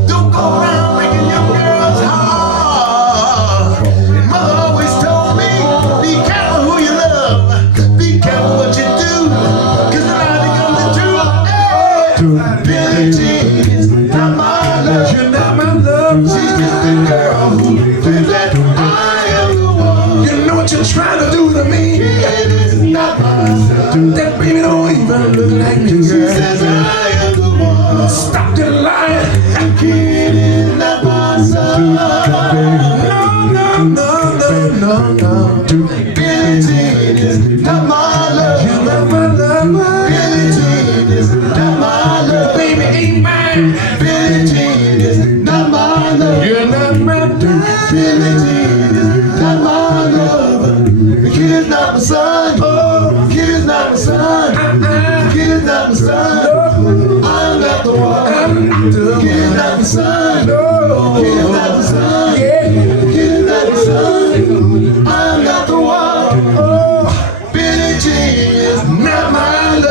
Don't go around breaking your girl's heart. And mother always told me, be careful who you love. Be careful what you do. Cause the line becomes the truth. Hey, Billie Jean is not my love. You're not my love. She's just a girl who thinks that I am the one. You know what you're trying to do to me. It is not my love. That baby don't even look like me, girl. She says I am the one. Stop the lying. Kid is not my son. No. Billie Jean is not my love. You're not my love. Billie Jean is not my love. Baby ain't mine. Billie Jean is not my love. You're not my love. Billie Jean is not my love. The kid is not my son. The kid is not my son. The kid is not my son. I'm not the one. The kid is not my son. The kid is not my son. The kid is not my son. I'm not the one. Billie Jean is not my love.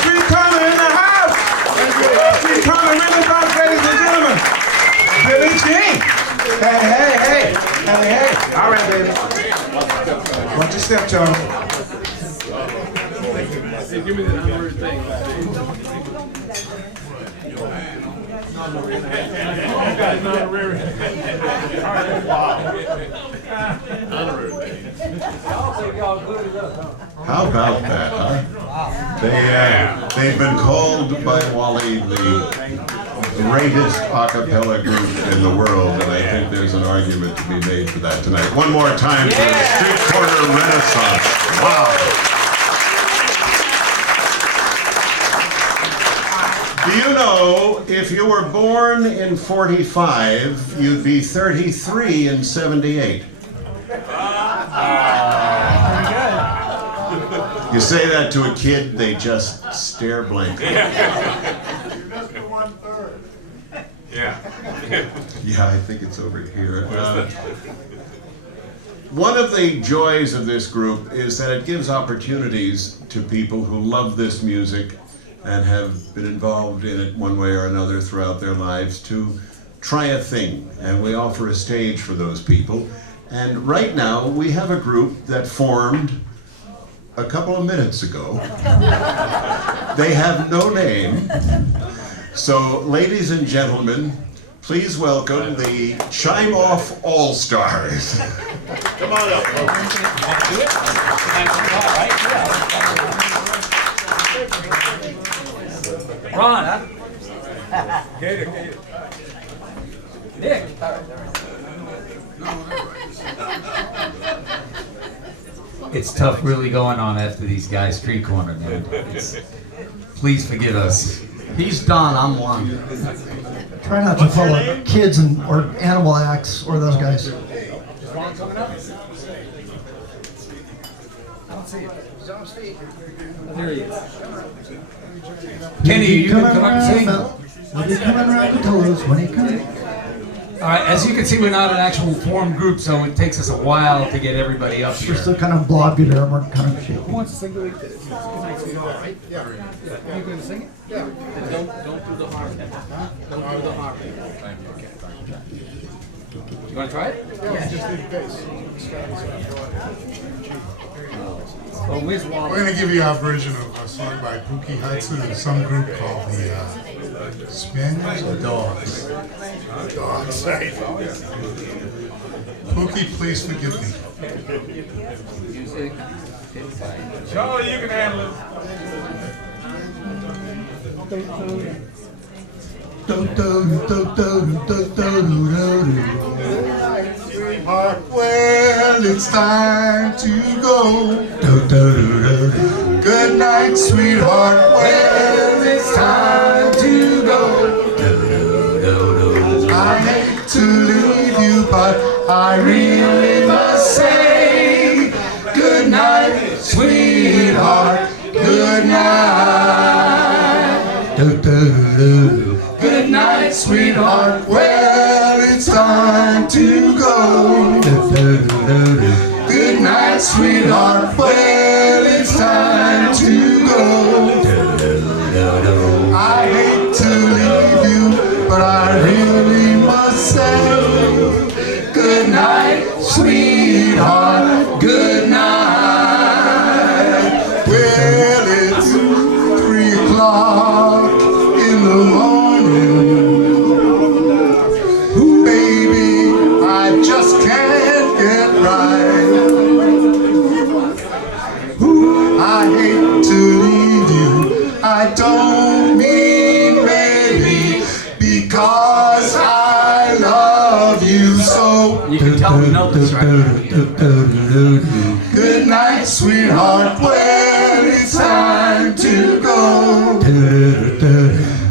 Street Corner in the house. Street Corner in the house, ladies and gentlemen. Billie Jean. Hey. All right, baby. Watch your step, Charlie. Give me the number thing. How about that, huh? They've been called by Wally the greatest a cappella group in the world, and I think there's an argument to be made for that tonight. One more time for the Street Corner Renaissance. Wow. Do you know, if you were born in 45, you'd be 33 in 78? You say that to a kid, they just stare blankly. Yeah. Yeah, I think it's over here. One of the joys of this group is that it gives opportunities to people who love this music and have been involved in it one way or another throughout their lives to try a thing. And we offer a stage for those people. And right now, we have a group that formed a couple of minutes ago. They have no name. So, ladies and gentlemen, please welcome the Chime Off All-Stars. Come on up. Ron, huh? Gator. Nick. It's tough really going on after these guys Street Corner, man. Please forgive us. He's Don, I'm Juan. Try not to follow kids or animal acts or those guys. Is Ron coming up? I don't see him. He's on his feet. Oh, there he is. Kenny, you gonna come up and sing? When you come around the toes, when he comes. All right, as you can see, we're not an actual formed group, so it takes us a while to get everybody up here. We're still kind of blobular, we're kind of shaky. Who wants to sing the week? Good night, sweetheart, right? Yeah. You going to sing it? Yeah. Don't do the harmony. Huh? Don't do the harmony. Thank you. Okay. You want to try it? Yeah, just need bass. Oh, where's Wally? We're going to give you our version of a song by Pookie Hudson and some group called the Spaniels or Dogs? Dogs, right. Pookie, please forgive me. Charlie, you can handle it. Sweetheart, well, it's time to go. Good night, sweetheart, well, it's time to go. I hate to leave you, but I really must say good night, sweetheart, good night. Good night, sweetheart, well, it's time to go. Good night, sweetheart, well, it's time to go. I hate to leave you, but I really must say good night, sweetheart, good night. Well, it's 3 o'clock in the morning. Baby, I just can't get right. I hate to leave you, I don't mean maybe, because I love you so. You can tell we know this, right? Good night, sweetheart, well, it's time to go.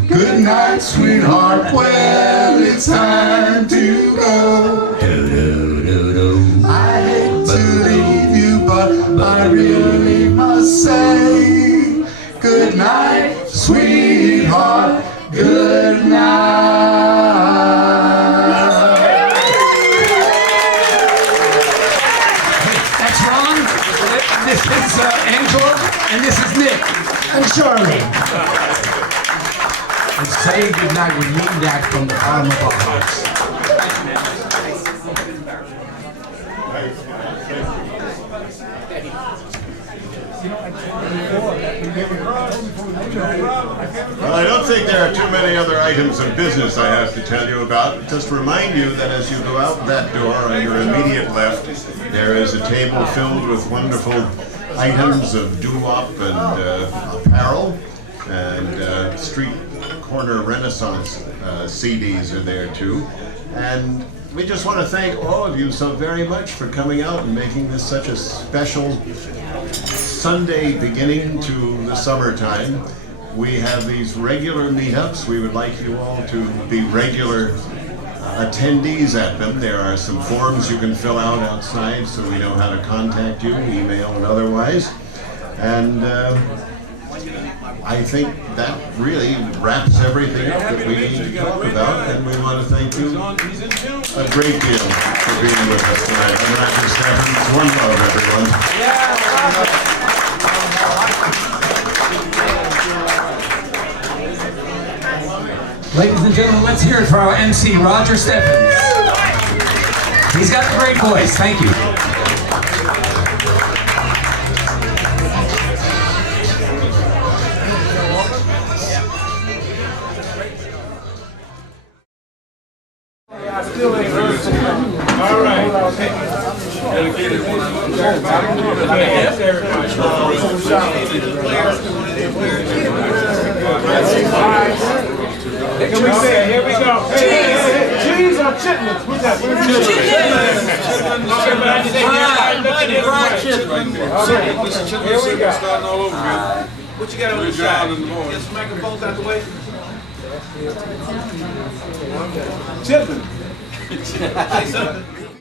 Good night, sweetheart, well, it's time to go. I hate to leave you, but I really must say good night, sweetheart, good night. That's Ron. This is Angela, and this is Nick. And Charlie. And saying goodnight, we mean that from the bottom of our hearts. Well, I don't think there are too many other items of business I have to tell you about. Just remind you that as you go out that door on your immediate left, there is a table filled with wonderful items of doo-wop and apparel, and street corner Renaissance CDs are there too. And we just want to thank all of you so very much for coming out and making this such a special Sunday beginning to the summertime. We have these regular meetups. We would like you all to be regular attendees at them. There are some forms you can fill out outside so we know how to contact you, email and otherwise. And I think that really wraps everything up that we need to talk about, and we want to thank you a great deal for being with us tonight. I'm Roger Stephens. One love, everyone. Ladies and gentlemen, let's hear it for our MC, Roger Stephens. He's got a great voice. Thank you. All right. Can we say, here we go. Cheese or chitlins? Who's that? Chitlins. Here we go. Starting all over again. What you got on the side? Get some microphones out the way. Chitlins. Say something.